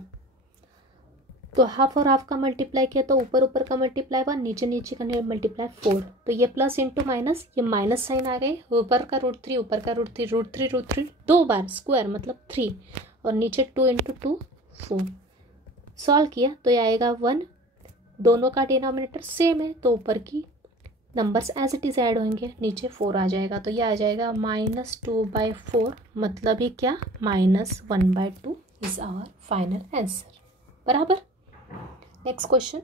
तो हाफ और हाफ का मल्टीप्लाई किया तो ऊपर ऊपर का मल्टीप्लाई 1, नीचे नीचे का मल्टीप्लाई 4, तो ये प्लस इंटू माइनस, ये माइनस साइन आ गए, ऊपर का √3 ऊपर का √3 2 बार स्क्वायर मतलब 3 और नीचे 2 इंटू 2 4। सॉल्व किया तो ये आएगा 1, दोनों का डिनोमिनेटर सेम है तो ऊपर की numbers as it is add होंगे, नीचे 4 आ जाएगा, तो ये आ जाएगा -2/4, मतलब ही क्या -1/2 इज़ आवर फाइनल आंसर। बराबर। नेक्स्ट क्वेश्चन,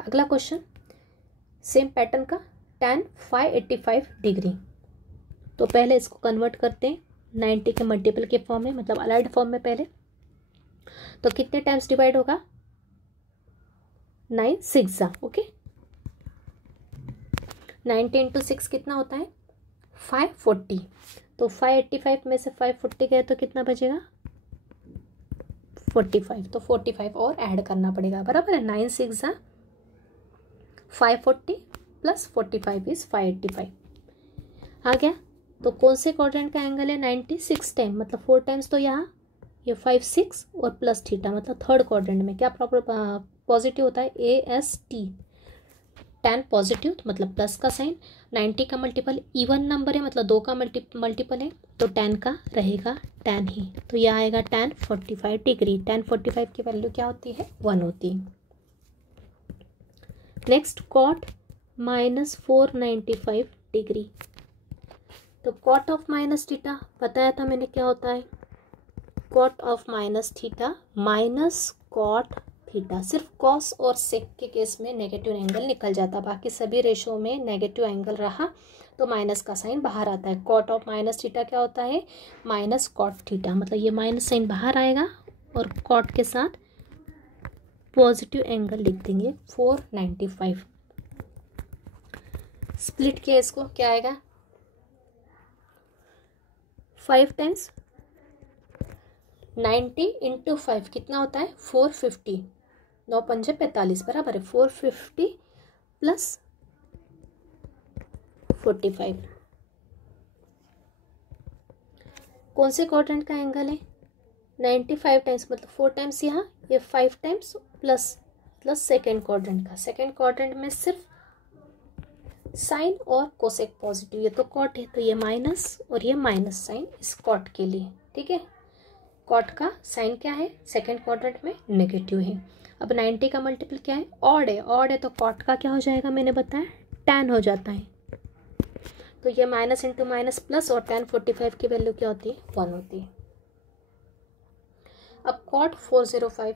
अगला क्वेश्चन सेम पैटर्न का, tan 585 डिग्री। तो पहले इसको कन्वर्ट करते हैं 90 के मल्टीपल के फॉर्म में, मतलब अलाइड फॉर्म में पहले। तो कितने टाइम्स डिवाइड होगा 9 6 ओके, 90 इंटू 6 कितना होता है 540। तो 585 में से 540 गए तो कितना बचेगा 45, तो 45 और ऐड करना पड़ेगा। बराबर है, 9 6 540 प्लस 45 इज 585 आ गया। तो कौन से क्वाड्रेंट का एंगल है 96 टाइम, मतलब 4 टाइम्स, तो यहाँ ये 5 6 और प्लस थीटा, मतलब थर्ड क्वाड्रेंट में क्या प्रॉपर पॉजिटिव होता है AST, tan पॉजिटिव मतलब प्लस का साइन, 90 का मल्टीपल इवन नंबर है मतलब 2 का मल्टीपल है तो tan का रहेगा tan ही, तो यह आएगा tan 45 डिग्री। tan 45 की वैल्यू क्या होती है 1 होती है। Next cot -495 degree. तो cot ऑफ माइनस थीटा बताया था मैंने क्या होता है, cot of minus theta minus cot theta. सिर्फ कॉस और सेक के केस में नेगेटिव एंगल निकल जाता, बाकी सभी रेशो में नेगेटिव एंगल रहा तो माइनस का साइन बाहर आता है। कॉट ऑफ माइनस थीटा क्या होता है माइनस कॉट थीटा, मतलब ये माइनस साइन बाहर आएगा और कॉट के साथ पॉजिटिव एंगल लिख देंगे 495। स्प्लिट किया इसको क्या आएगा 5 टाइम्स 90 इंटू 5 कितना होता है 450, 9 पंजे 45 बराबर है 450 प्लस 45। कौन से क्वाड्रेंट का एंगल है 95 टाइम्स, मतलब 4 टाइम्स यहाँ, ये 5 टाइम्स प्लस मतलब सेकेंड क्वाड्रेंट का। सेकेंड क्वाड्रेंट में सिर्फ साइन और कोसेक पॉजिटिव, ये तो कॉट है तो ये माइनस और ये माइनस साइन इस कॉट के लिए, ठीक है। कॉट का साइन क्या है सेकेंड क्वाड्रेंट में नेगेटिव है। अब 90 का मल्टीपल क्या है ऑड है, ऑड है तो कॉट का क्या हो जाएगा मैंने बताया tan हो जाता है, तो ये माइनस इंटू माइनस प्लस और tan 45 की वैल्यू क्या होती है 1 होती है। अब cot 405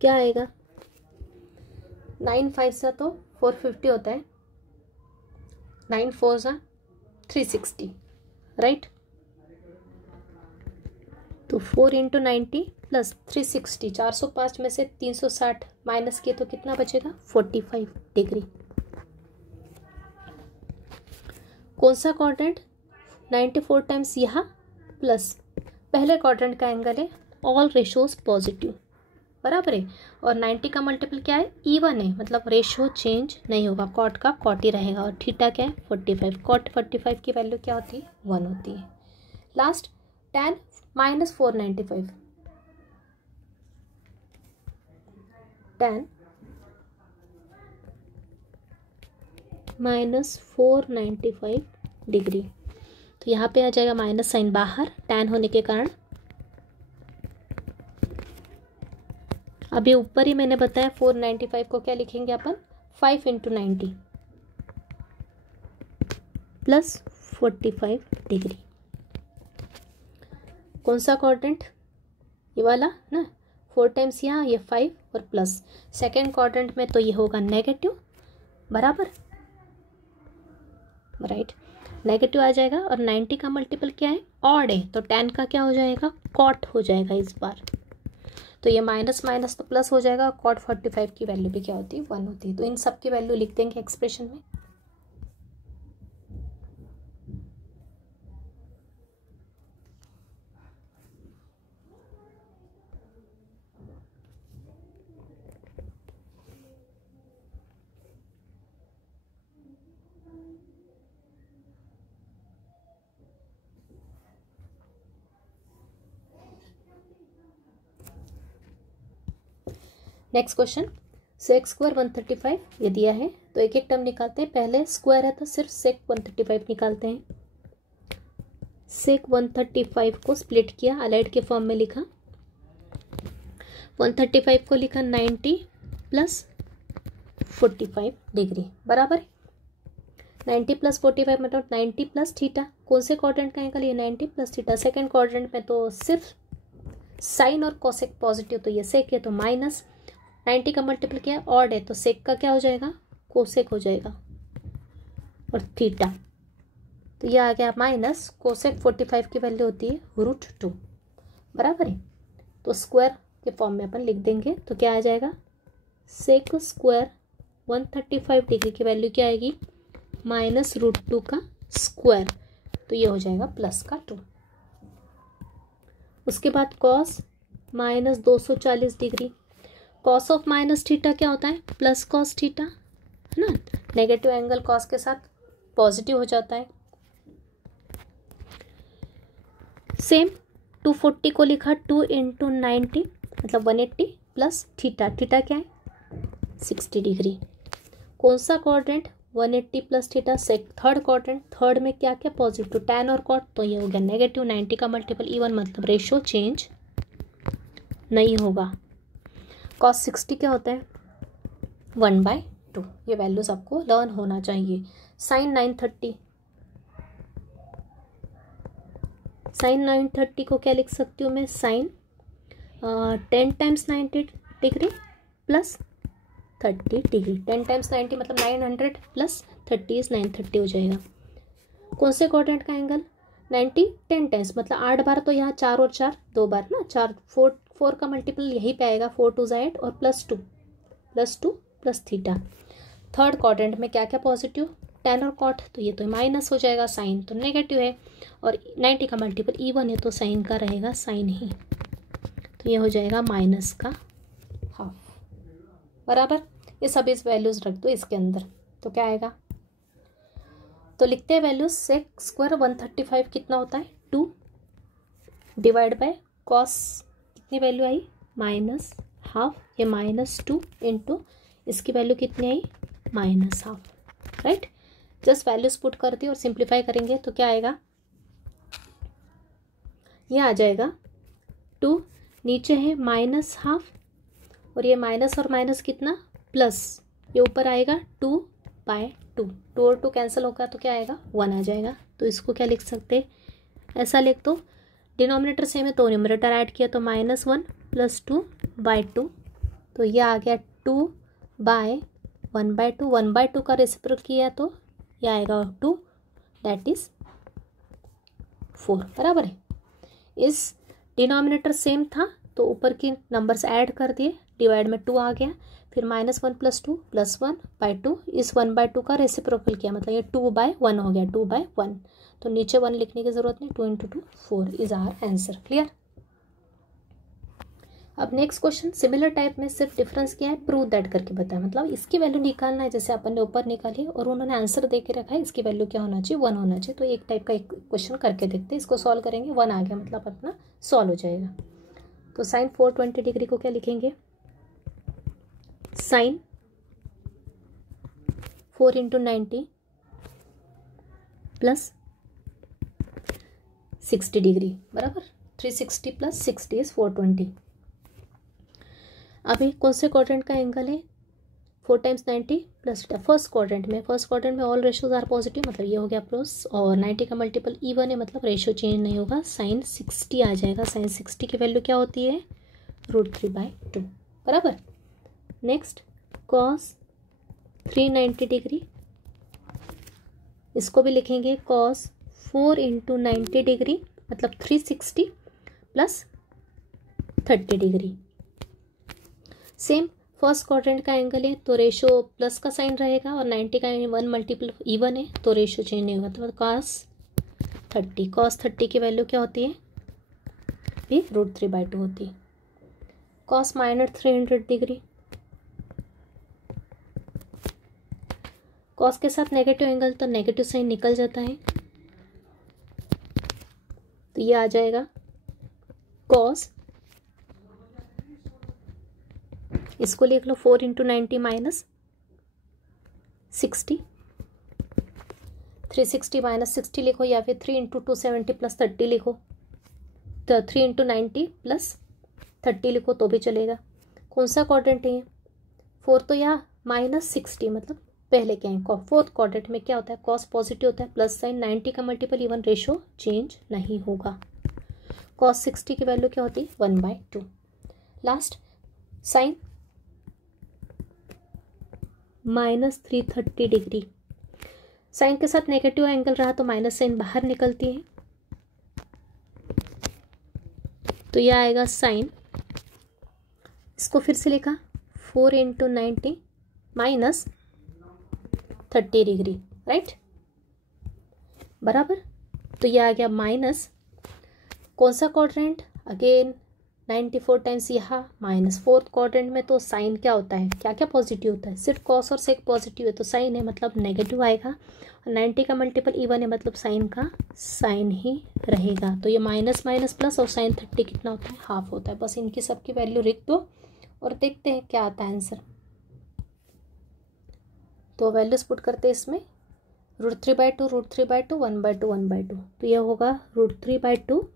क्या आएगा 9 5 सा तो 450 होता है, 9 4 सा 360 राइट, तो 4 इंटू 90 प्लस 360, 405 में से 360 माइनस किए तो कितना बचेगा 45 डिग्री। कौन सा क्वाड्रेंट 94 टाइम्स यहाँ प्लस पहले क्वाड्रेंट का एंगल है, ऑल रेशोज पॉजिटिव बराबर है, और 90 का मल्टीपल क्या है इवन है, मतलब रेशो चेंज नहीं होगा, कॉट का कॉट ही रहेगा, और थीटा क्या है 45, कॉट 45 की वैल्यू क्या होती है 1 होती है। लास्ट tan -495, tan -495 डिग्री, तो यहाँ पे आ जाएगा माइनस साइन बाहर tan होने के कारण। अभी ऊपर ही मैंने बताया 495 को क्या लिखेंगे अपन 5 इंटू 90 प्लस 45 डिग्री। कौन सा क्वाड्रेंट ये वाला ना, 4 टाइम्स यहाँ, ये 5 और प्लस सेकेंड क्वाड्रेंट में तो ये होगा नेगेटिव बराबर राइट, नेगेटिव आ जाएगा, और 90 का मल्टीपल क्या है ऑड है तो tan का क्या हो जाएगा कॉट हो जाएगा इस बार, तो ये माइनस माइनस तो प्लस हो जाएगा। कॉट 45 की वैल्यू भी क्या होती है, 1 होती है। तो इन सब की वैल्यू लिख देंगे एक्सप्रेशन में। नेक्स्ट क्वेश्चन, सेक स्क्वायर 135 ये दिया है, तो एक एक टर्म निकालते हैं। पहले स्क्वायर है तो सिर्फ सेक 135 निकालते हैं। सेक 135 को स्प्लिट किया, अलाइड के फॉर्म में लिखा। 135 को लिखा 90 प्लस 45 डिग्री बराबर 90 प्लस 45 मतलब 90 प्लस थीटा। कौन से क्वाड्रेंट का एंगल, ये 90 प्लस थीटा। सेकेंड क्वाड्रेंट में तो सिर्फ साइन और कोसेक पॉजिटिव, तो ये सेक है तो माइनस। 90 का मल्टीपल किया ऑड है तो सेक का क्या हो जाएगा, कोसेक हो जाएगा। और थीटा तो ये आ गया माइनस कोसेक 45 की वैल्यू होती है √2 बराबर है। तो स्क्वायर के फॉर्म में अपन लिख देंगे तो क्या आ जाएगा, सेक स्क्वायर 135 डिग्री की वैल्यू क्या आएगी, माइनस √2 का स्क्वायर, तो ये हो जाएगा प्लस का 2। उसके बाद cos minus 240 degree. Cos of minus theta क्या होता है, प्लस कॉस थीटा है ना। नेगेटिव एंगल कॉस के साथ पॉजिटिव हो जाता है। सेम 240 को लिखा 2 × 90 मतलब 180 प्लस थीटा। थीटा क्या है 60 डिग्री। कौन सा quadrant, 180 plus theta. Third quadrant, third में क्या क्या पॉजिटिव, टैन और कॉट, तो ये हो गया नेगेटिव। 90 का मल्टीपल इवन मतलब रेशियो चेंज नहीं होगा। कॉस 60 क्या होता है 1/2। ये वैल्यूज आपको लर्न होना चाहिए। साइन 930, साइन 930 को क्या लिख सकती हूँ मैं, sine 10 times 90 degree plus 30 degree. 10 times 90 मतलब 900 प्लस 30 इज 930 हो जाएगा। कौन से क्वाड्रेंट का एंगल, 90 10 टाइम्स मतलब 8 बार, तो यहाँ 4 और 4 2 बार ना, 4 का मल्टीपल यहीं पे आएगा, 4 2 8 और +2 प्लस थीटा। थर्ड क्वाड्रेंट में क्या क्या पॉजिटिव, टैन और कॉट, तो ये तो माइनस हो जाएगा। साइन तो नेगेटिव है और 90 का मल्टीपल इवन है तो साइन का रहेगा साइन ही, तो ये हो जाएगा माइनस का हाफ बराबर। ये सभी वैल्यूज रख दो इसके अंदर, तो क्या आएगा, तो लिखते हैं वैल्यूज। सेक स्क्वायर 135 कितना होता है 2 डिवाइड बाय कॉस कितनी वैल्यू आई -12, ये -2 इंटू इसकी वैल्यू कितनी आई -12, राइट। जस्ट वैल्यूज पुट कर दी और सिंप्लीफाई करेंगे तो क्या आएगा, ये आ जाएगा 2 नीचे है -12 और ये माइनस और माइनस कितना प्लस, ये ऊपर आएगा 2/2, 2 और 2 कैंसिल होगा तो क्या आएगा 1 आ जाएगा। तो इसको क्या लिख सकते हैं, ऐसा लिख दो, डिनोमिनेटर सेम है तो न्यूमरेटर ऐड किया तो -1 + 2/2, तो ये आ गया 2/1/2। 1/2 का रेसिप्रोकल किया तो ये आएगा 2, दैट इज 4 बराबर है। इस डिनोमिनेटर सेम था तो ऊपर के नंबर्स ऐड कर दिए, डिवाइड में 2 आ गया, फिर -1 + 2 + 1/2, इस 1/2 का रेसिप्रोकल किया मतलब ये 2/1 हो गया, 2/1, तो नीचे 1 लिखने की जरूरत नहीं, 2 × 2 4 इज आवर आंसर। क्लियर। अब नेक्स्ट क्वेश्चन सिमिलर टाइप में, सिर्फ डिफरेंस क्या है, प्रूव दैट करके बताया, मतलब इसकी वैल्यू निकालना है, जैसे अपन ने ऊपर निकाली और उन्होंने आंसर दे के रखा है इसकी वैल्यू क्या होना चाहिए 1 होना चाहिए। तो एक टाइप का एक क्वेश्चन करके देखते हैं, इसको सॉल्व करेंगे, 1 आ गया मतलब अपना सॉल्व हो जाएगा। तो साइन 420 डिग्री को क्या लिखेंगे, साइन 4 × 90 प्लस 60 डिग्री बराबर, 360 + 60 इज 420। अभी कौन से क्वाड्रेंट का एंगल है, 4 टाइम्स 90 प्लस फर्स्ट क्वाड्रेंट में ऑल रेशियोज आर पॉजिटिव मतलब ये हो गया प्लस, और 90 का मल्टीपल इवन है मतलब रेशियो चेंज नहीं होगा, साइन 60 आ जाएगा। साइन 60 की वैल्यू क्या होती है √3/2 बराबर। नेक्स्ट कॉस 390 डिग्री, इसको भी लिखेंगे कॉस 4 × 90 डिग्री मतलब 360 + 30 डिग्री, सेम फर्स्ट क्वाड्रेंट का एंगल है तो रेशो प्लस का साइन रहेगा और 90 का 1 मल्टीपल इवन है तो रेशो चेंज नहीं होगा। तो cos 30 की वैल्यू क्या होती है, भी √3/2 होती है। cos -300 डिग्री, cos के साथ नेगेटिव एंगल तो नेगेटिव साइन निकल जाता है, तो ये आ जाएगा cos, इसको लिख लो 4 × 90 -60, 360 - 60 लिखो या फिर 3 × 270 + 30 लिखो, तो 3 × 90 + 30 लिखो तो भी चलेगा। कौन सा क्वाड्रेंट है, 4 तो यहाँ -60 मतलब पहले क्या है, फोर्थ क्वाड्रेंट में क्या होता है, cos पॉजिटिव होता है, प्लस साइन 90 का मल्टीपल इवन रेशो चेंज नहीं होगा। cos 60 की वैल्यू क्या होती है 1/2। लास्ट साइन -330 डिग्री, साइन के साथ नेगेटिव एंगल रहा तो माइनस साइन बाहर निकलती है, तो यह आएगा साइन, इसको फिर से लिखा 4 × 90 -30 डिग्री, राइट, बराबर। तो यह आ गया माइनस, कौन सा क्वाड्रेंट, अगेन 94 टाइम्स यहाँ माइनस। फोर्थ क्वाड्रेंट में तो साइन क्या होता है, क्या क्या पॉजिटिव होता है, सिर्फ कॉस और सेक पॉजिटिव है तो साइन है मतलब नेगेटिव आएगा, और 90 का मल्टीपल इवन है मतलब साइन का साइन ही रहेगा। तो ये माइनस माइनस प्लस और साइन 30 कितना होता है, हाफ होता है। बस इनकी सबकी वैल्यू लिख दो और देखते हैं क्या आता है आंसर। तो वैल्यूज पुट करते हैं इसमें, √3/2 √3/2 1/2 1/2, तो यह होगा √3/2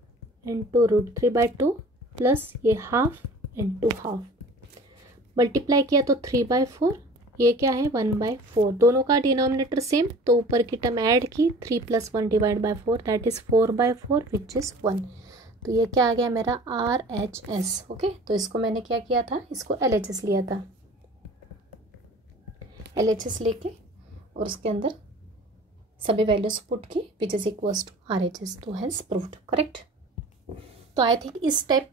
इंटू √3/2 प्लस ये हाफ इंटू हाफ, मल्टीप्लाई किया तो 3/4, ये क्या है 1/4, दोनों का डिनोमिनेटर सेम तो ऊपर की टर्म ऐड की, 3 + 1 / 4 दैट इज 4/4 विच इज 1। तो ये क्या आ गया मेरा RHS। ओके, तो इसको मैंने क्या किया था, इसको LHS लिया था, LHS लेके और उसके अंदर सभी वैल्यूज पुट की which is equals to RHS, तो हैज प्रूव्ड करेक्ट। तो आई थिंक इस टाइप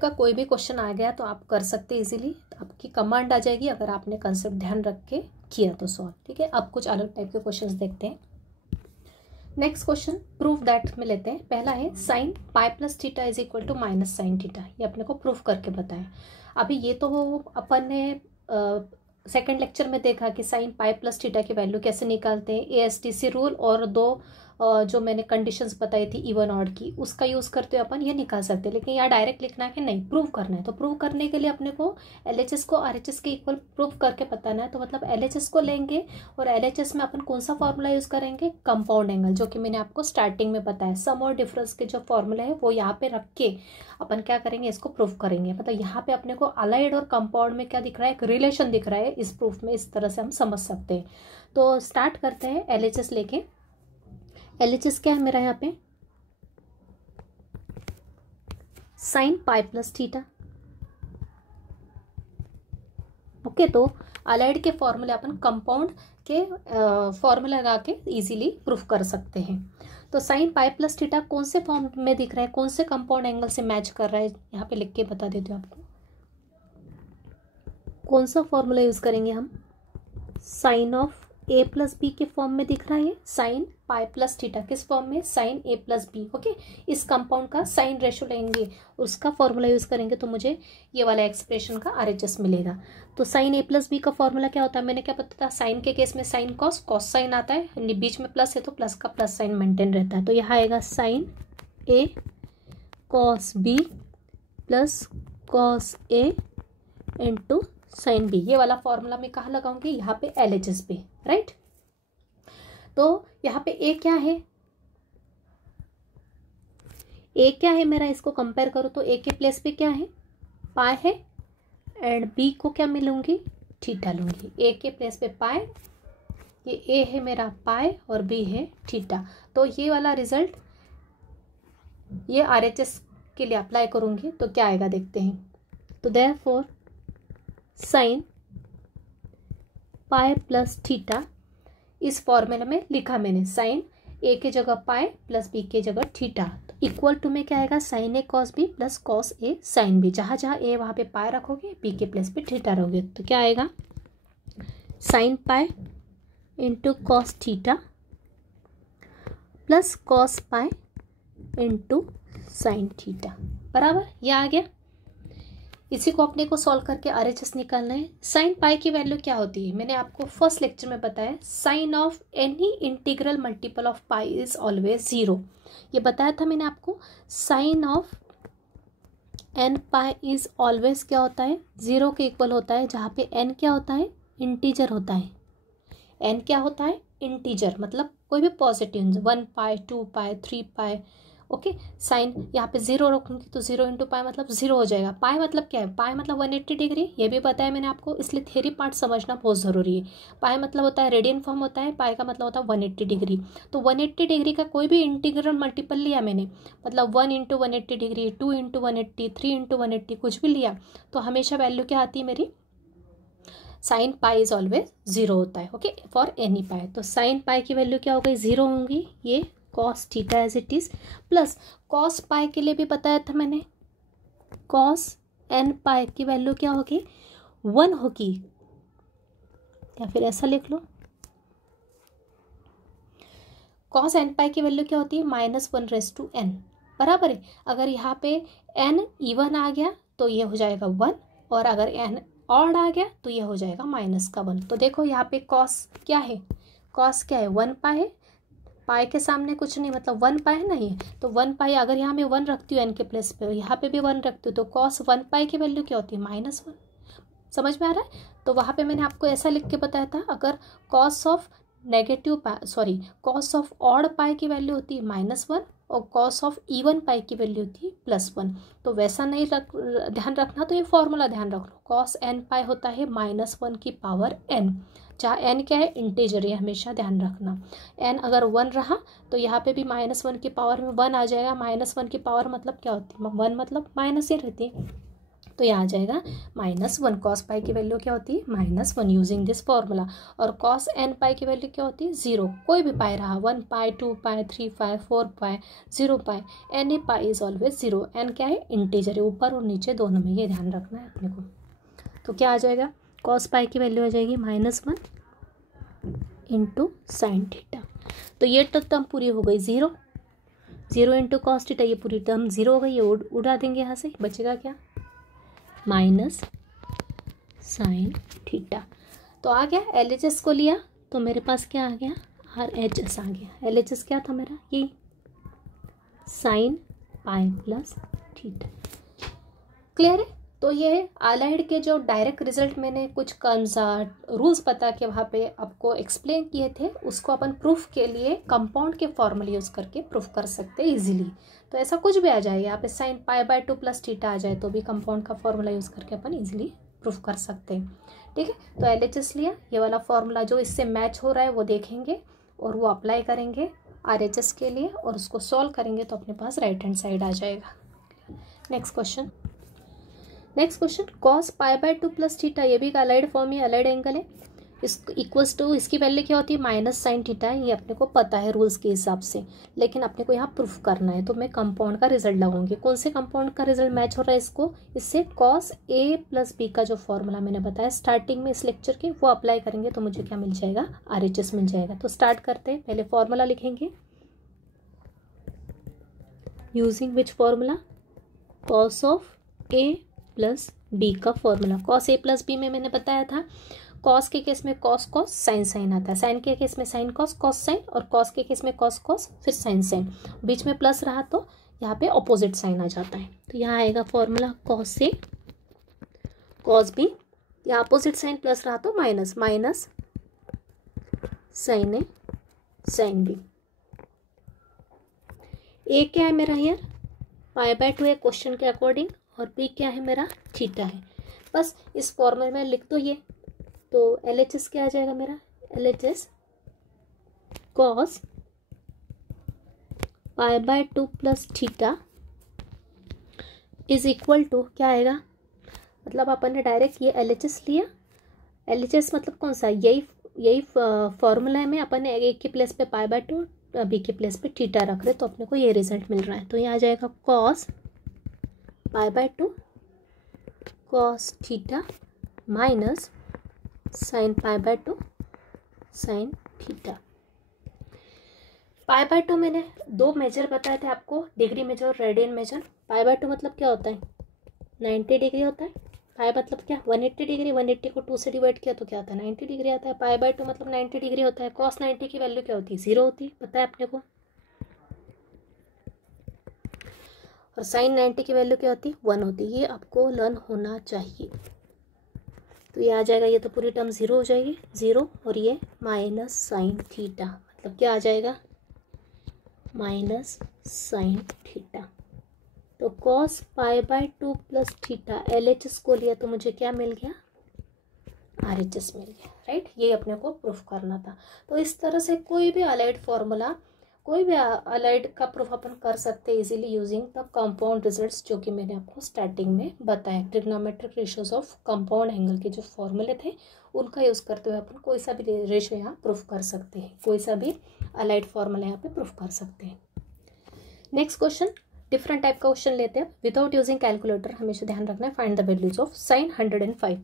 का कोई भी क्वेश्चन आ गया तो आप कर सकते इजीली, आपकी कमांड आ जाएगी अगर आपने कंसेप्ट ध्यान रख के किया तो सॉल्व। ठीक है, अब कुछ अलग टाइप के क्वेश्चंस देखते हैं। नेक्स्ट क्वेश्चन प्रूफ दैट में लेते हैं। पहला है sine pi plus theta is equal to minus sine theta, ये अपने को प्रूफ करके बताया। अभी ये तो अपन ने सेकेंड लेक्चर में देखा कि साइन पाई प्लस थीटा की वैल्यू कैसे निकालते हैं, ASTC रूल और दो जो मैंने कंडीशंस बताई थी इवन ऑड की, उसका यूज़ करते हुए अपन ये निकाल सकते हैं। लेकिन यहाँ डायरेक्ट लिखना है कि नहीं, प्रूव करना है, तो प्रूव करने के लिए अपने को LHS को RHS के इक्वल प्रूव करके बताना है। तो मतलब LHS को लेंगे और LHS में अपन कौन सा फॉर्मूला यूज़ करेंगे, कंपाउंड एंगल, जो कि मैंने आपको स्टार्टिंग में बताया। सम और डिफरेंस के जो फॉर्मूला है वो यहाँ पे रख के अपन क्या करेंगे, इसको प्रूव करेंगे। मतलब यहाँ पे अपने को अलाइड और कंपाउंड में क्या दिख रहा है, एक रिलेशन दिख रहा है इस प्रूफ में, इस तरह से हम समझ सकते हैं। तो स्टार्ट करते हैं LHS लेके। LHS क्या है मेरा यहाँ पे, sign pi plus theta. Okay, तो अलाइड के फॉर्मूले अपन कंपाउंड के फॉर्मूला लगा के इजीली प्रूफ कर सकते हैं। तो साइन पाई प्लस थीटा कौन से फॉर्म में दिख रहा है, कौन से कंपाउंड एंगल से मैच कर रहा है, यहाँ पे लिख के बता देती हूँ आपको। कौन सा फॉर्मूला यूज करेंगे हम, साइन ऑफ A + B के फॉर्म में दिख रहा है, साइन पाई प्लस थीटा किस फॉर्म में, साइन A + B। ओके, इस कंपाउंड का साइन रेशो लेंगे, उसका फॉर्मूला यूज करेंगे तो मुझे ये वाला एक्सप्रेशन का RHS मिलेगा। तो साइन A + B का फॉर्मूला क्या होता है, मैंने क्या पता था, साइन के केस में साइन कॉस, कॉस साइन आता है, बीच में प्लस है तो प्लस का प्लस साइन मेंटेन रहता है। तो यहाँ आएगा sine A cos B plus cos A into sine B। ये वाला फॉर्मूला मैं कहाँ लगाऊंगी, यहाँ पे LHS पे, राइट। तो यहाँ पे A क्या है, A क्या है मेरा, इसको कंपेयर करो तो A के प्लेस पे क्या है, पाई है, एंड B को क्या मिलूंगी, थीटा लूंगी। A के प्लेस पे पाई, ये A है मेरा पाई और B है थीटा। तो ये वाला रिजल्ट ये RHS के लिए अप्लाई करूंगी तो क्या आएगा देखते हैं। तो therefore sign pi plus theta, इस फॉर्मूला में लिखा मैंने साइन A के जगह पाई प्लस B के जगह थीटा, तो इक्वल टू में क्या आएगा, sine A cos B plus cos A sine B. जहाँ जहाँ ए वहाँ पे पाई रखोगे, बी के प्लेस पे थीटा रखोगे, तो क्या आएगा, sine pi into cos theta plus cos pi into sine theta, बराबर, ये आ गया। इसी को अपने को सॉल्व करके RHS निकालना है। साइन पाई की वैल्यू क्या होती है, मैंने आपको फर्स्ट लेक्चर में बताया, sine of any integral multiple of pi is always 0। ये बताया था मैंने आपको, sine of n pi is always क्या होता है, 0 के इक्वल होता है, जहाँ पे n क्या होता है, इंटीजर होता है। n क्या होता है, इंटीजर, मतलब कोई भी पॉजिटिव, 1 पाई 2 पाई 3 पाई, ओके। साइन यहाँ पे 0 रखूँगी तो 0 इंटू पाई मतलब 0 हो जाएगा। पाई मतलब क्या है, पाई मतलब 180 डिग्री, ये भी बताया मैंने आपको, इसलिए थ्योरी पार्ट समझना बहुत ज़रूरी है। पाई मतलब होता है रेडियन फॉर्म होता है, पाई का मतलब होता है 180 डिग्री। तो 180 डिग्री का कोई भी इंटीग्रल मल्टीपल लिया मैंने, मतलब 1 इंटू 180 डिग्री, 2 इंटू 180, 3 इंटू 180, कुछ भी लिया तो हमेशा वैल्यू क्या आती है मेरी, साइन पाई इज ऑलवेज 0 होता है, ओके, फॉर एनी पाई। तो साइन पाई की वैल्यू क्या हो गई, 0 होंगी, ये cos theta as it is, plus cos pi के लिए भी बताया था मैंने, कॉस एन पाई की वैल्यू क्या होगी, 1 होगी, या फिर ऐसा लिख लो, कॉस एन पाई की वैल्यू क्या होती है, -1/n, बराबर है। अगर यहाँ पे n इवन आ गया तो ये हो जाएगा 1, और अगर n ऑड आ गया तो ये हो जाएगा -1। तो देखो यहाँ पे कॉस क्या है, कॉस क्या है, 1 पाई है, पाई के सामने कुछ नहीं, मतलब 1 पाई नहीं है, तो 1 पाई, अगर यहाँ मैं 1 रखती हूँ एन के प्लेस पे, यहाँ पे भी 1 रखती हूँ, तो कॉस 1 पाई की वैल्यू क्या होती है, -1। समझ में आ रहा है। तो वहाँ पे मैंने आपको ऐसा लिख के बताया था, अगर cos of negative pi, sorry, cos of odd pi की वैल्यू होती है -1, और कॉस ऑफ इवन पाई की वैल्यू होती है +1। तो वैसा नहीं ध्यान रखना, तो ये फॉर्मूला ध्यान रख लो, कॉस एन पाई होता है -1 की पावर n, जहाँ n क्या है, इंटीजर, ये हमेशा ध्यान रखना। n अगर 1 रहा तो यहाँ पे भी -1 की पावर में 1 आ जाएगा। -1 की पावर मतलब क्या होती है, 1 मतलब माइनस ही रहती है, तो यहाँ आ जाएगा -1। कॉस पाई की वैल्यू क्या होती है, -1 यूजिंग दिस फॉर्मूला। और कॉस एन पाई की वैल्यू क्या होती है, 0, कोई भी पाई रहा, 1 pi 2 pi 3 pi 4 pi 0 pi, any pi is always 0। N क्या है, इंटीजर है, ऊपर और नीचे दोनों में, ये ध्यान रखना है अपने को। तो क्या आ जाएगा, कॉस पाई की वैल्यू आ जाएगी -1 इंटू साइन थीटा। तो ये टर्म पूरी हो गई 0, 0 इंटू कॉस थीटा, ये पूरी टर्म 0 हो गई, ये उड़ा देंगे यहाँ से, बचेगा क्या, माइनस साइन थीटा। तो आ गया, LHS को लिया तो मेरे पास क्या आ गया, RHS आ गया। LHS क्या था मेरा, ये sign pi plus theta, clear है। तो ये आलाइड के जो डायरेक्ट रिजल्ट मैंने कुछ रूल्स बता के वहाँ पे आपको एक्सप्लेन किए थे, उसको अपन प्रूफ के लिए कंपाउंड के फॉर्मूले यूज़ करके प्रूफ कर सकते हैं इजीली। तो ऐसा कुछ भी आ जाए, यहाँ पे साइन π/2 प्लस थीटा आ जाए तो भी कंपाउंड का फॉर्मूला यूज़ करके अपन इजीली प्रूफ कर सकते हैं, ठीक है। तो LHS लिया, ये वाला फॉर्मूला जो इससे मैच हो रहा है वो देखेंगे और वो अप्लाई करेंगे RHS के लिए, और उसको सॉल्व करेंगे तो अपने पास राइट हैंड साइड आ जाएगा। Next question, cos π/2 plus theta, ये भी एक अलाइड फॉर्म है, अलाइड एंगल है, इस इक्वल्स टू, इसकी वैल्यू क्या होती है, माइनस साइन थीटा है, ये अपने को पता है रूल्स के हिसाब से, लेकिन अपने को यहाँ प्रूफ करना है। तो मैं कंपाउंड का रिजल्ट लगाऊंगी, कौन से कंपाउंड का रिजल्ट मैच हो रहा है इसको, इससे कॉस A प्लस B का जो फॉर्मूला मैंने बताया स्टार्टिंग में इस लेक्चर के, वो अप्लाई करेंगे तो मुझे क्या मिल जाएगा, RHS मिल जाएगा। तो स्टार्ट करते हैं, पहले फॉर्मूला लिखेंगे, using which formula, cos of A plus B का formula. Cos A plus B में मैंने बताया था, कॉस के केस में कॉस कॉस साइन आता है, साइन के केस में साइन कॉस साइन, और कॉस के केस में कॉस कॉस फिर साइन, बीच में प्लस रहा तो यहाँ पे ऑपोजिट साइन आ जाता है। तो यहाँ आएगा formula cos A cos B, यहाँ अपोजिट साइन प्लस रहा तो minus sine A sine B। A क्या है मेरा हियर, π/2 है क्वेश्चन के अकॉर्डिंग, और B क्या है मेरा, थीटा है। बस इस फॉर्मूले में लिख दो ये, तो LHS क्या आ जाएगा मेरा, LHS cos π/2 plus theta is equal to क्या आएगा, मतलब अपन ने डायरेक्ट ये LHS लिया, LHS मतलब कौन सा, यही फॉर्मूला में अपन ने एक के प्लेस पे π/2 बी के प्लेस पे थीटा रख रहे तो अपने को ये रिजल्ट मिल रहा है। तो ये आ जाएगा cos π/2 cos theta minus sine π/2 sine theta. π/2 मैंने दो मेजर बताए थे आपको, डिग्री मेजर और रेडियन मेजर। π/2 मतलब क्या होता है, 90 डिग्री होता है। पाई मतलब क्या, 180 डिग्री। 180 को 2 से डिवाइड किया तो क्या आता है, 90 डिग्री आता है। π/2 मतलब 90 डिग्री होता है। cos 90 की वैल्यू क्या होती है, 0 होती है, पता है अपने को। और sin 90 की वैल्यू क्या होती है, 1 होती है। ये आपको लर्न होना चाहिए। तो ये आ जाएगा, ये तो पूरी टर्म 0 हो जाएगी, 0, और ये माइनस साइन थीटा, मतलब क्या आ जाएगा, माइनस साइन थीटा। तो cos π/2 प्लस थीटा, LHS को लिया तो मुझे क्या मिल गया, RHS मिल गया, राइट। ये अपने को प्रूफ करना था। तो इस तरह से कोई भी अलाइड फॉर्मूला, कोई भी अलाइड का प्रूफ अपन कर सकते हैं easily using the compound results, जो कि मैंने आपको स्टार्टिंग में बताया। Trigonometric ratios of compound angle के जो फॉर्मूले थे उनका यूज़ करते हुए अपन कोई सा भी रेशियो यहाँ प्रूफ कर सकते हैं, कोई सा भी अलाइड फॉर्मूला यहाँ पे प्रूफ कर सकते हैं। नेक्स्ट क्वेश्चन, डिफरेंट टाइप का क्वेश्चन लेते हैं विदाउट यूजिंग कैलकुलेटर। हमेशा ध्यान रखना है, find the values of sine 105।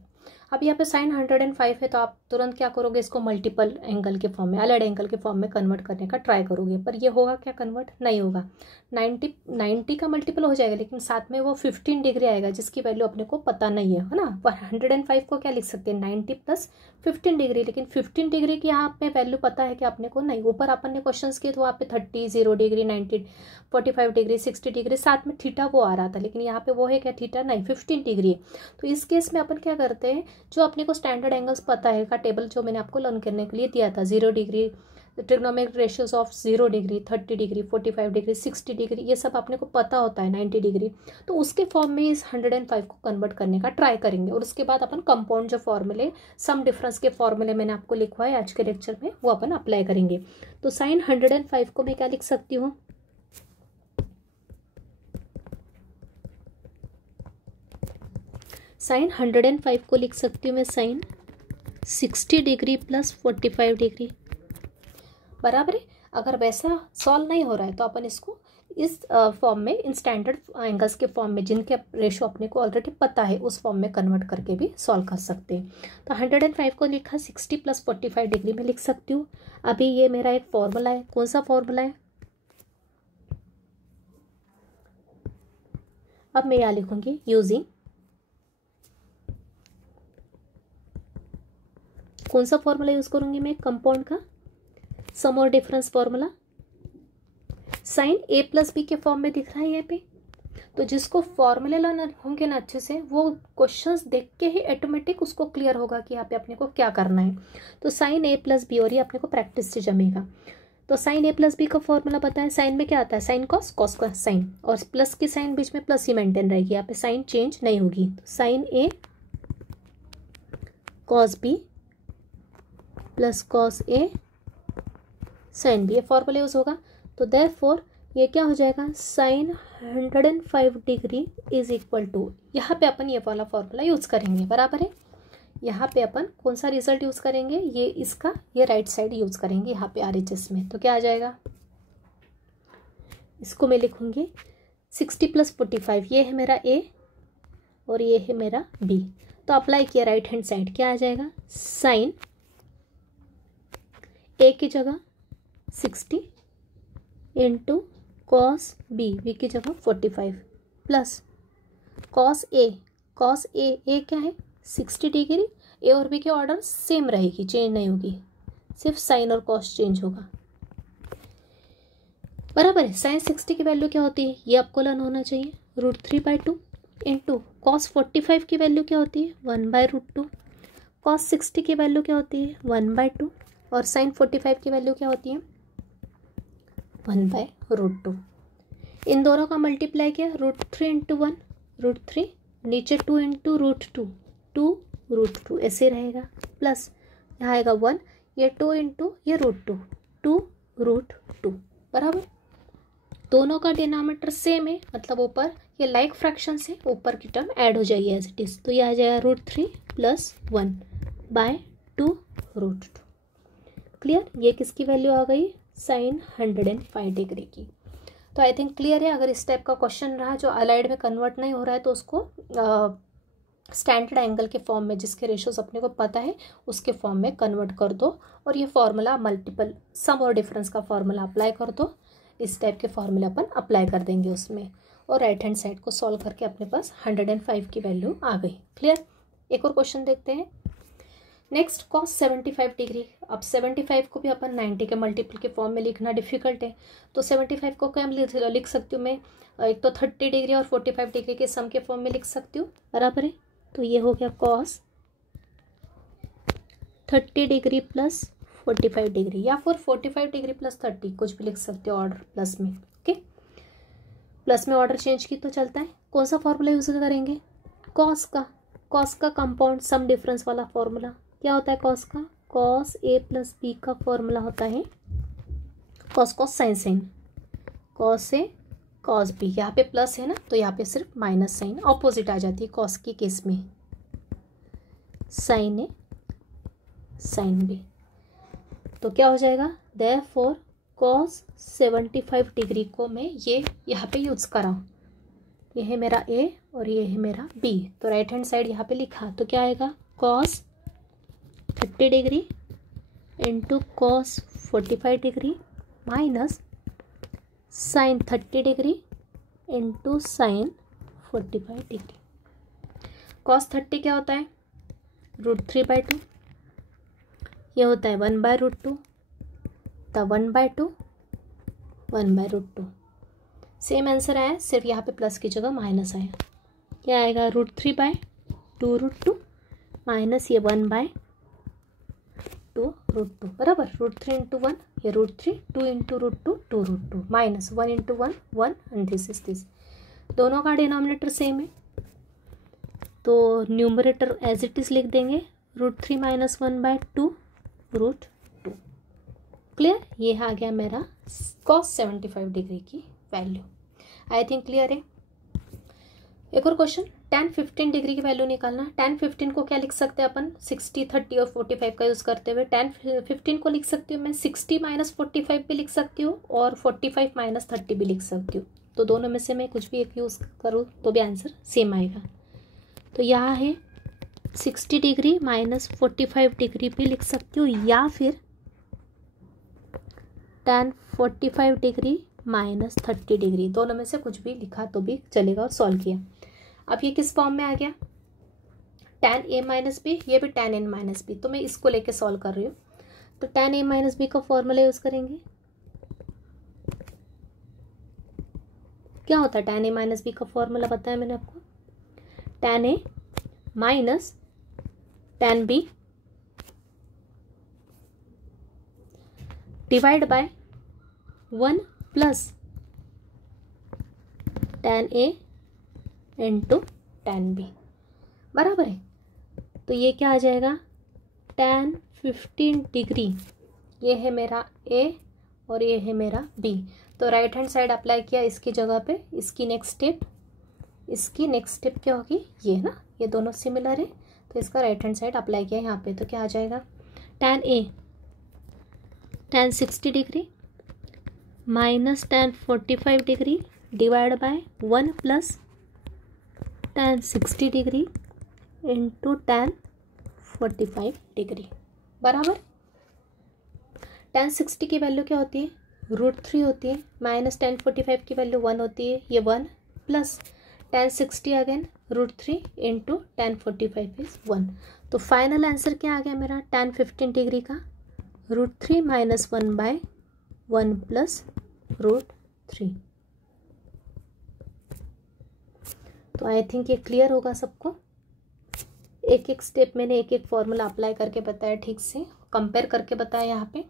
अब यहाँ पे साइन 105 है तो आप तुरंत क्या करोगे, इसको मल्टीपल एंगल के फॉर्म में, अलाइड एंगल के फॉर्म में कन्वर्ट करने का ट्राई करोगे। पर ये होगा क्या, कन्वर्ट नहीं होगा। 90 का मल्टीपल हो जाएगा, लेकिन साथ में वो 15 डिग्री आएगा जिसकी वैल्यू अपने को पता नहीं है ना। पर 105 को क्या लिख सकते हैं, 90 प्लस 15 डिग्री, लेकिन 15 डिग्री की यहाँ पे वैल्यू पता है कि अपने को नहीं। ऊपर अपन ने क्वेश्चन किए तो वहाँ पे 30, 0 डिग्री, 90, 45 डिग्री, 60 डिग्री, साथ में थीटा वो आ रहा था, लेकिन यहाँ पे वो है क्या, थीटा नहीं, 15 डिग्री। तो इस केस में अपन क्या करते हैं, जो अपने को स्टैंडर्ड एंगल्स पता है का टेबल जो मैंने आपको लर्न करने के लिए दिया था, 0 degree, trigonometric ratios of 0 degree, 30 degree, 45 degree, 60 degree, ये सब अपने को पता होता है, 90 डिग्री। तो उसके फॉर्म में इस 105 को कन्वर्ट करने का ट्राई करेंगे। और उसके बाद अपन कंपाउंड जो फॉर्मूले, सम डिफरेंस के फॉर्मूले मैंने आपको लिखवाए आज के लेक्चर में, वो अपन अप्लाई करेंगे। तो साइन 105 को मैं क्या लिख सकती हूँ, साइन 105 को लिख सकती हूँ मैं साइन 60 डिग्री प्लस 45 डिग्री, बराबर है। अगर वैसा सॉल्व नहीं हो रहा है तो अपन इसको इस फॉर्म में, इन स्टैंडर्ड एंगल्स के फॉर्म में, जिनके रेशो अपने को ऑलरेडी पता है, उस फॉर्म में कन्वर्ट करके भी सॉल्व कर सकते हैं। तो 105 को लिखा 60 प्लस 45 डिग्री में लिख सकती हूँ। अभी ये मेरा एक फॉर्मूला है, कौन सा फॉर्मूला है, अब मैं यहाँ लिखूंगी यूजिंग, कौन सा फॉर्मूला यूज करूंगी मैं, कंपाउंड का सम और difference formula. Sine a plus B के फॉर्म में दिख रहा है यहाँ पे। तो जिसको फॉर्मूले लर्न होंगे ना अच्छे से, वो क्वेश्चंस देख के ही ऑटोमेटिक उसको क्लियर होगा कि यहाँ पे अपने को क्या करना है। तो साइन a प्लस बी, और ये अपने को प्रैक्टिस से जमेगा। तो साइन a प्लस बी का फॉर्मूला पता है, साइन में क्या आता है, साइन कॉस, कॉस का साइन, और प्लस की साइन बीच में प्लस ही मेंटेन रहेगी, यहाँ पे साइन चेंज नहीं होगी। तो sine a cos B plus cos A sine B, ये फॉर्मूला यूज होगा। तो देयरफॉर ये क्या हो जाएगा, sine 105 degree is equal to, यहाँ पे अपन ये वाला फॉर्मूला यूज करेंगे, बराबर है। यहाँ पे अपन कौन सा रिजल्ट यूज करेंगे, ये इसका, ये राइट साइड यूज करेंगे यहाँ पे RHS में। तो क्या आ जाएगा, इसको मैं लिखूंगी 60 प्लस 45, ये है मेरा A और ये है मेरा B। तो अप्लाई किया राइट हैंड साइड, क्या आ जाएगा, साइन A की जगह 60 इंटू कॉस बी की जगह 45 plus cos A, cos A क्या है 60 डिग्री, ए और बी के ऑर्डर सेम रहेगी, चेंज नहीं होगी, सिर्फ साइन और कॉस चेंज होगा, बराबर है। साइन 60 की वैल्यू क्या होती है, ये आपको लर्न होना चाहिए, √3/2 इंटू कॉस 45 की वैल्यू क्या होती है, 1/√2, कॉस 60 की वैल्यू क्या होती है, 1/2, और साइन 45 की वैल्यू क्या होती है, 1/√2। इन दोनों का मल्टीप्लाई किया, √3 इंटू 1, √3, नीचे 2 इंटू √2, 2√2 ऐसे रहेगा, प्लस यहाँ आएगा 1, ये 2 इंटू ये √2, 2√2, बराबर। दोनों का डिनोमिनेटर सेम है, मतलब ऊपर ये लाइक फ्रैक्शन से ऊपर की टर्म ऐड हो जाएगी एज इट इज। तो ये आ जाएगा √3 प्लस 1/2√2। क्लियर, ये किसकी वैल्यू आ गई, साइन 105 डिग्री की। तो आई थिंक क्लियर है। अगर इस टाइप का क्वेश्चन रहा जो अलाइड में कन्वर्ट नहीं हो रहा है तो उसको स्टैंडर्ड एंगल के फॉर्म में, जिसके रेशियोज अपने को पता है उसके फॉर्म में कन्वर्ट कर दो, और ये फॉर्मूला मल्टीपल सम और डिफरेंस का फॉर्मूला अप्लाई कर दो। इस टाइप के फॉर्मूला अपन अप्लाई कर देंगे उसमें, और राइट हैंड साइड को सॉल्व करके अपने पास 105 की वैल्यू आ गई। क्लियर। एक और क्वेश्चन देखते हैं। Next cos 75 degree. अब 75 को भी अपन 90 के मल्टीपल के फॉर्म में लिखना डिफिकल्ट है, तो 75 को क्या लिख सकती हूँ मैं, एक तो 30 डिग्री और 45 डिग्री के सम के फॉर्म में लिख सकती हूँ, बराबर है। तो ये हो गया कॉस 30 डिग्री प्लस 45 डिग्री, या फिर 45 डिग्री प्लस 30, कुछ भी लिख सकते हो ऑर्डर प्लस में। ओके, प्लस में ऑर्डर चेंज की तो चलता है। कौन सा फॉर्मूला यूज करेंगे, कॉस का कंपाउंड सम डिफरेंस वाला फॉर्मूला। क्या होता है कॉस का, कॉस ए प्लस बी का फॉर्मूला होता है cos sine, cos A cos B. यहाँ पे प्लस है ना, तो यहाँ पे सिर्फ माइनस साइन ऑपोजिट आ जाती है कॉस की केस में, साइन ए साइन बी। तो क्या हो जाएगा, देयरफॉर कॉस 75 डिग्री को मैं ये यहाँ पे यूज करा, ये है मेरा ए और ये है मेरा बी। तो राइट हैंड साइड यहाँ पे लिखा, तो क्या आएगा, cos 30 degree into cos 45 degree minus sine 30 degree into sine 45 degree. Cos 30 क्या होता है, √3/2, ये होता है 1/√2, तो 1/2 1/√2। सेम आंसर आया, सिर्फ यहाँ पे प्लस की जगह माइनस आया। क्या आएगा, √3/2√2 माइनस ये 1/2 √2, बराबर। √3 इंटू 1, ये √3, 2 into √2 2√2, minus 1 into 1 1, and this is this. दोनों का डिनोमिनेटर सेम है, तो न्यूमरेटर एज इट इज लिख देंगे, √3 माइनस 1/2 √2। क्लियर। ये आ गया मेरा कॉस 75 डिग्री की वैल्यू। आई थिंक क्लियर है। एक और क्वेश्चन, tan 15 डिग्री की वैल्यू निकालना। tan 15 को क्या लिख सकते हैं अपन, 60 30 और 45 का यूज़ करते हुए tan 15 को लिख सकती हूँ मैं 60 माइनस 45 भी लिख सकती हूँ, और 45 माइनस 30 भी लिख सकती हूँ। तो दोनों में से मैं कुछ भी एक यूज़ करूँ तो भी आंसर सेम आएगा। तो यहाँ है 60 डिग्री माइनस 45 डिग्री भी लिख सकती हूँ, या फिर tan 45 डिग्री माइनस 30 डिग्री, दोनों में से कुछ भी लिखा तो भी चलेगा, और सॉल्व किया। अब ये किस फॉर्म में आ गया, tan a माइनस बी, ये भी tan n माइनस बी, तो मैं इसको लेके सॉल्व कर रही हूँ। तो tan a माइनस बी का फॉर्मूला यूज करेंगे। क्या होता है tan a माइनस बी का फॉर्मूला, बताया मैंने आपको, tan a minus tan b divide by 1 plus tan a into tan b, बराबर है। तो ये क्या आ जाएगा, tan 15 डिग्री, ये है मेरा a और ये है मेरा b। तो राइट हैंड साइड अप्लाई किया इसकी जगह पे, इसकी नेक्स्ट स्टेप क्या होगी, ये ना, ये दोनों सिमिलर है, तो इसका राइट हैंड साइड अप्लाई किया यहाँ पे। तो क्या आ जाएगा, tan a tan 60 degree minus tan 45 degree divide by 1 plus tan 60 degree into tan 45 degree, बराबर। tan 60 की वैल्यू क्या होती है, √3 होती है, माइनस tan 45 की वैल्यू 1 होती है, ये 1 plus tan 60 again √3 into tan 45 is 1। तो फाइनल आंसर क्या आ गया मेरा, tan 15 डिग्री का √3 माइनस 1/1 प्लस √3। तो आई थिंक ये क्लियर होगा सबको। एक एक स्टेप मैंने एक एक फॉर्मूला अप्लाई करके बताया, ठीक से कंपेयर करके बताया। यहाँ पे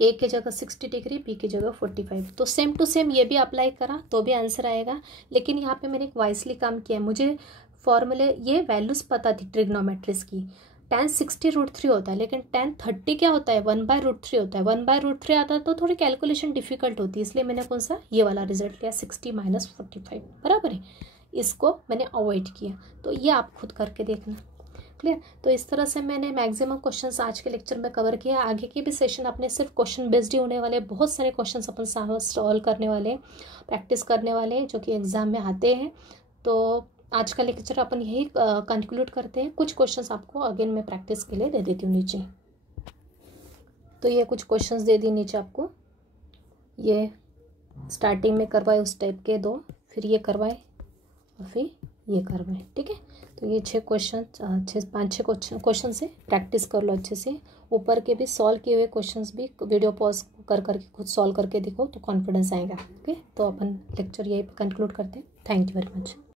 ए की जगह 60 डिग्री, बी की जगह 45, तो सेम टू सेम ये भी अप्लाई करा तो भी आंसर आएगा। लेकिन यहाँ पे मैंने एक वाइसली काम किया, मुझे फॉर्मूले ये वैल्यूज़ पता थी ट्रिग्नोमेट्रिक्स की। tan 60 √3 होता है, लेकिन tan 30 क्या होता है, 1/√3 होता है। 1/√3 आता है तो थोड़ी कैलकुलेशन डिफिकल्ट होती है, इसलिए मैंने कौन सा ये वाला रिजल्ट लिया, 60 माइनस 45, बराबर है। इसको मैंने अवॉइड किया। तो ये आप खुद करके देखना। क्लियर। तो इस तरह से मैंने मैक्सिमम क्वेश्चंस आज के लेक्चर में कवर किया। आगे के भी सेशन अपने सिर्फ क्वेश्चन बेस्ड ही होने वाले, बहुत सारे क्वेश्चंस अपन सॉल्व करने वाले, प्रैक्टिस करने वाले जो कि एग्जाम में आते हैं। तो आज का लेक्चर अपन यही कंक्लूड करते हैं। कुछ क्वेश्चंस आपको अगेन मैं प्रैक्टिस के लिए दे देती हूँ नीचे। तो ये कुछ क्वेश्चंस दे दी नीचे आपको, ये स्टार्टिंग में करवाए उस टाइप के 2, फिर ये करवाए और फिर ये करवाए, ठीक है। तो ये 6 क्वेश्चन, 5-6 क्वेश्चन से प्रैक्टिस कर लो अच्छे से। ऊपर के भी सॉल्व किए हुए क्वेश्चंस भी वीडियो पॉज कर करके खुद सॉल्व करके देखो तो कॉन्फिडेंस आएगा। ओके, तो अपन लेक्चर यही कंक्लूड करते हैं। Thank you very much.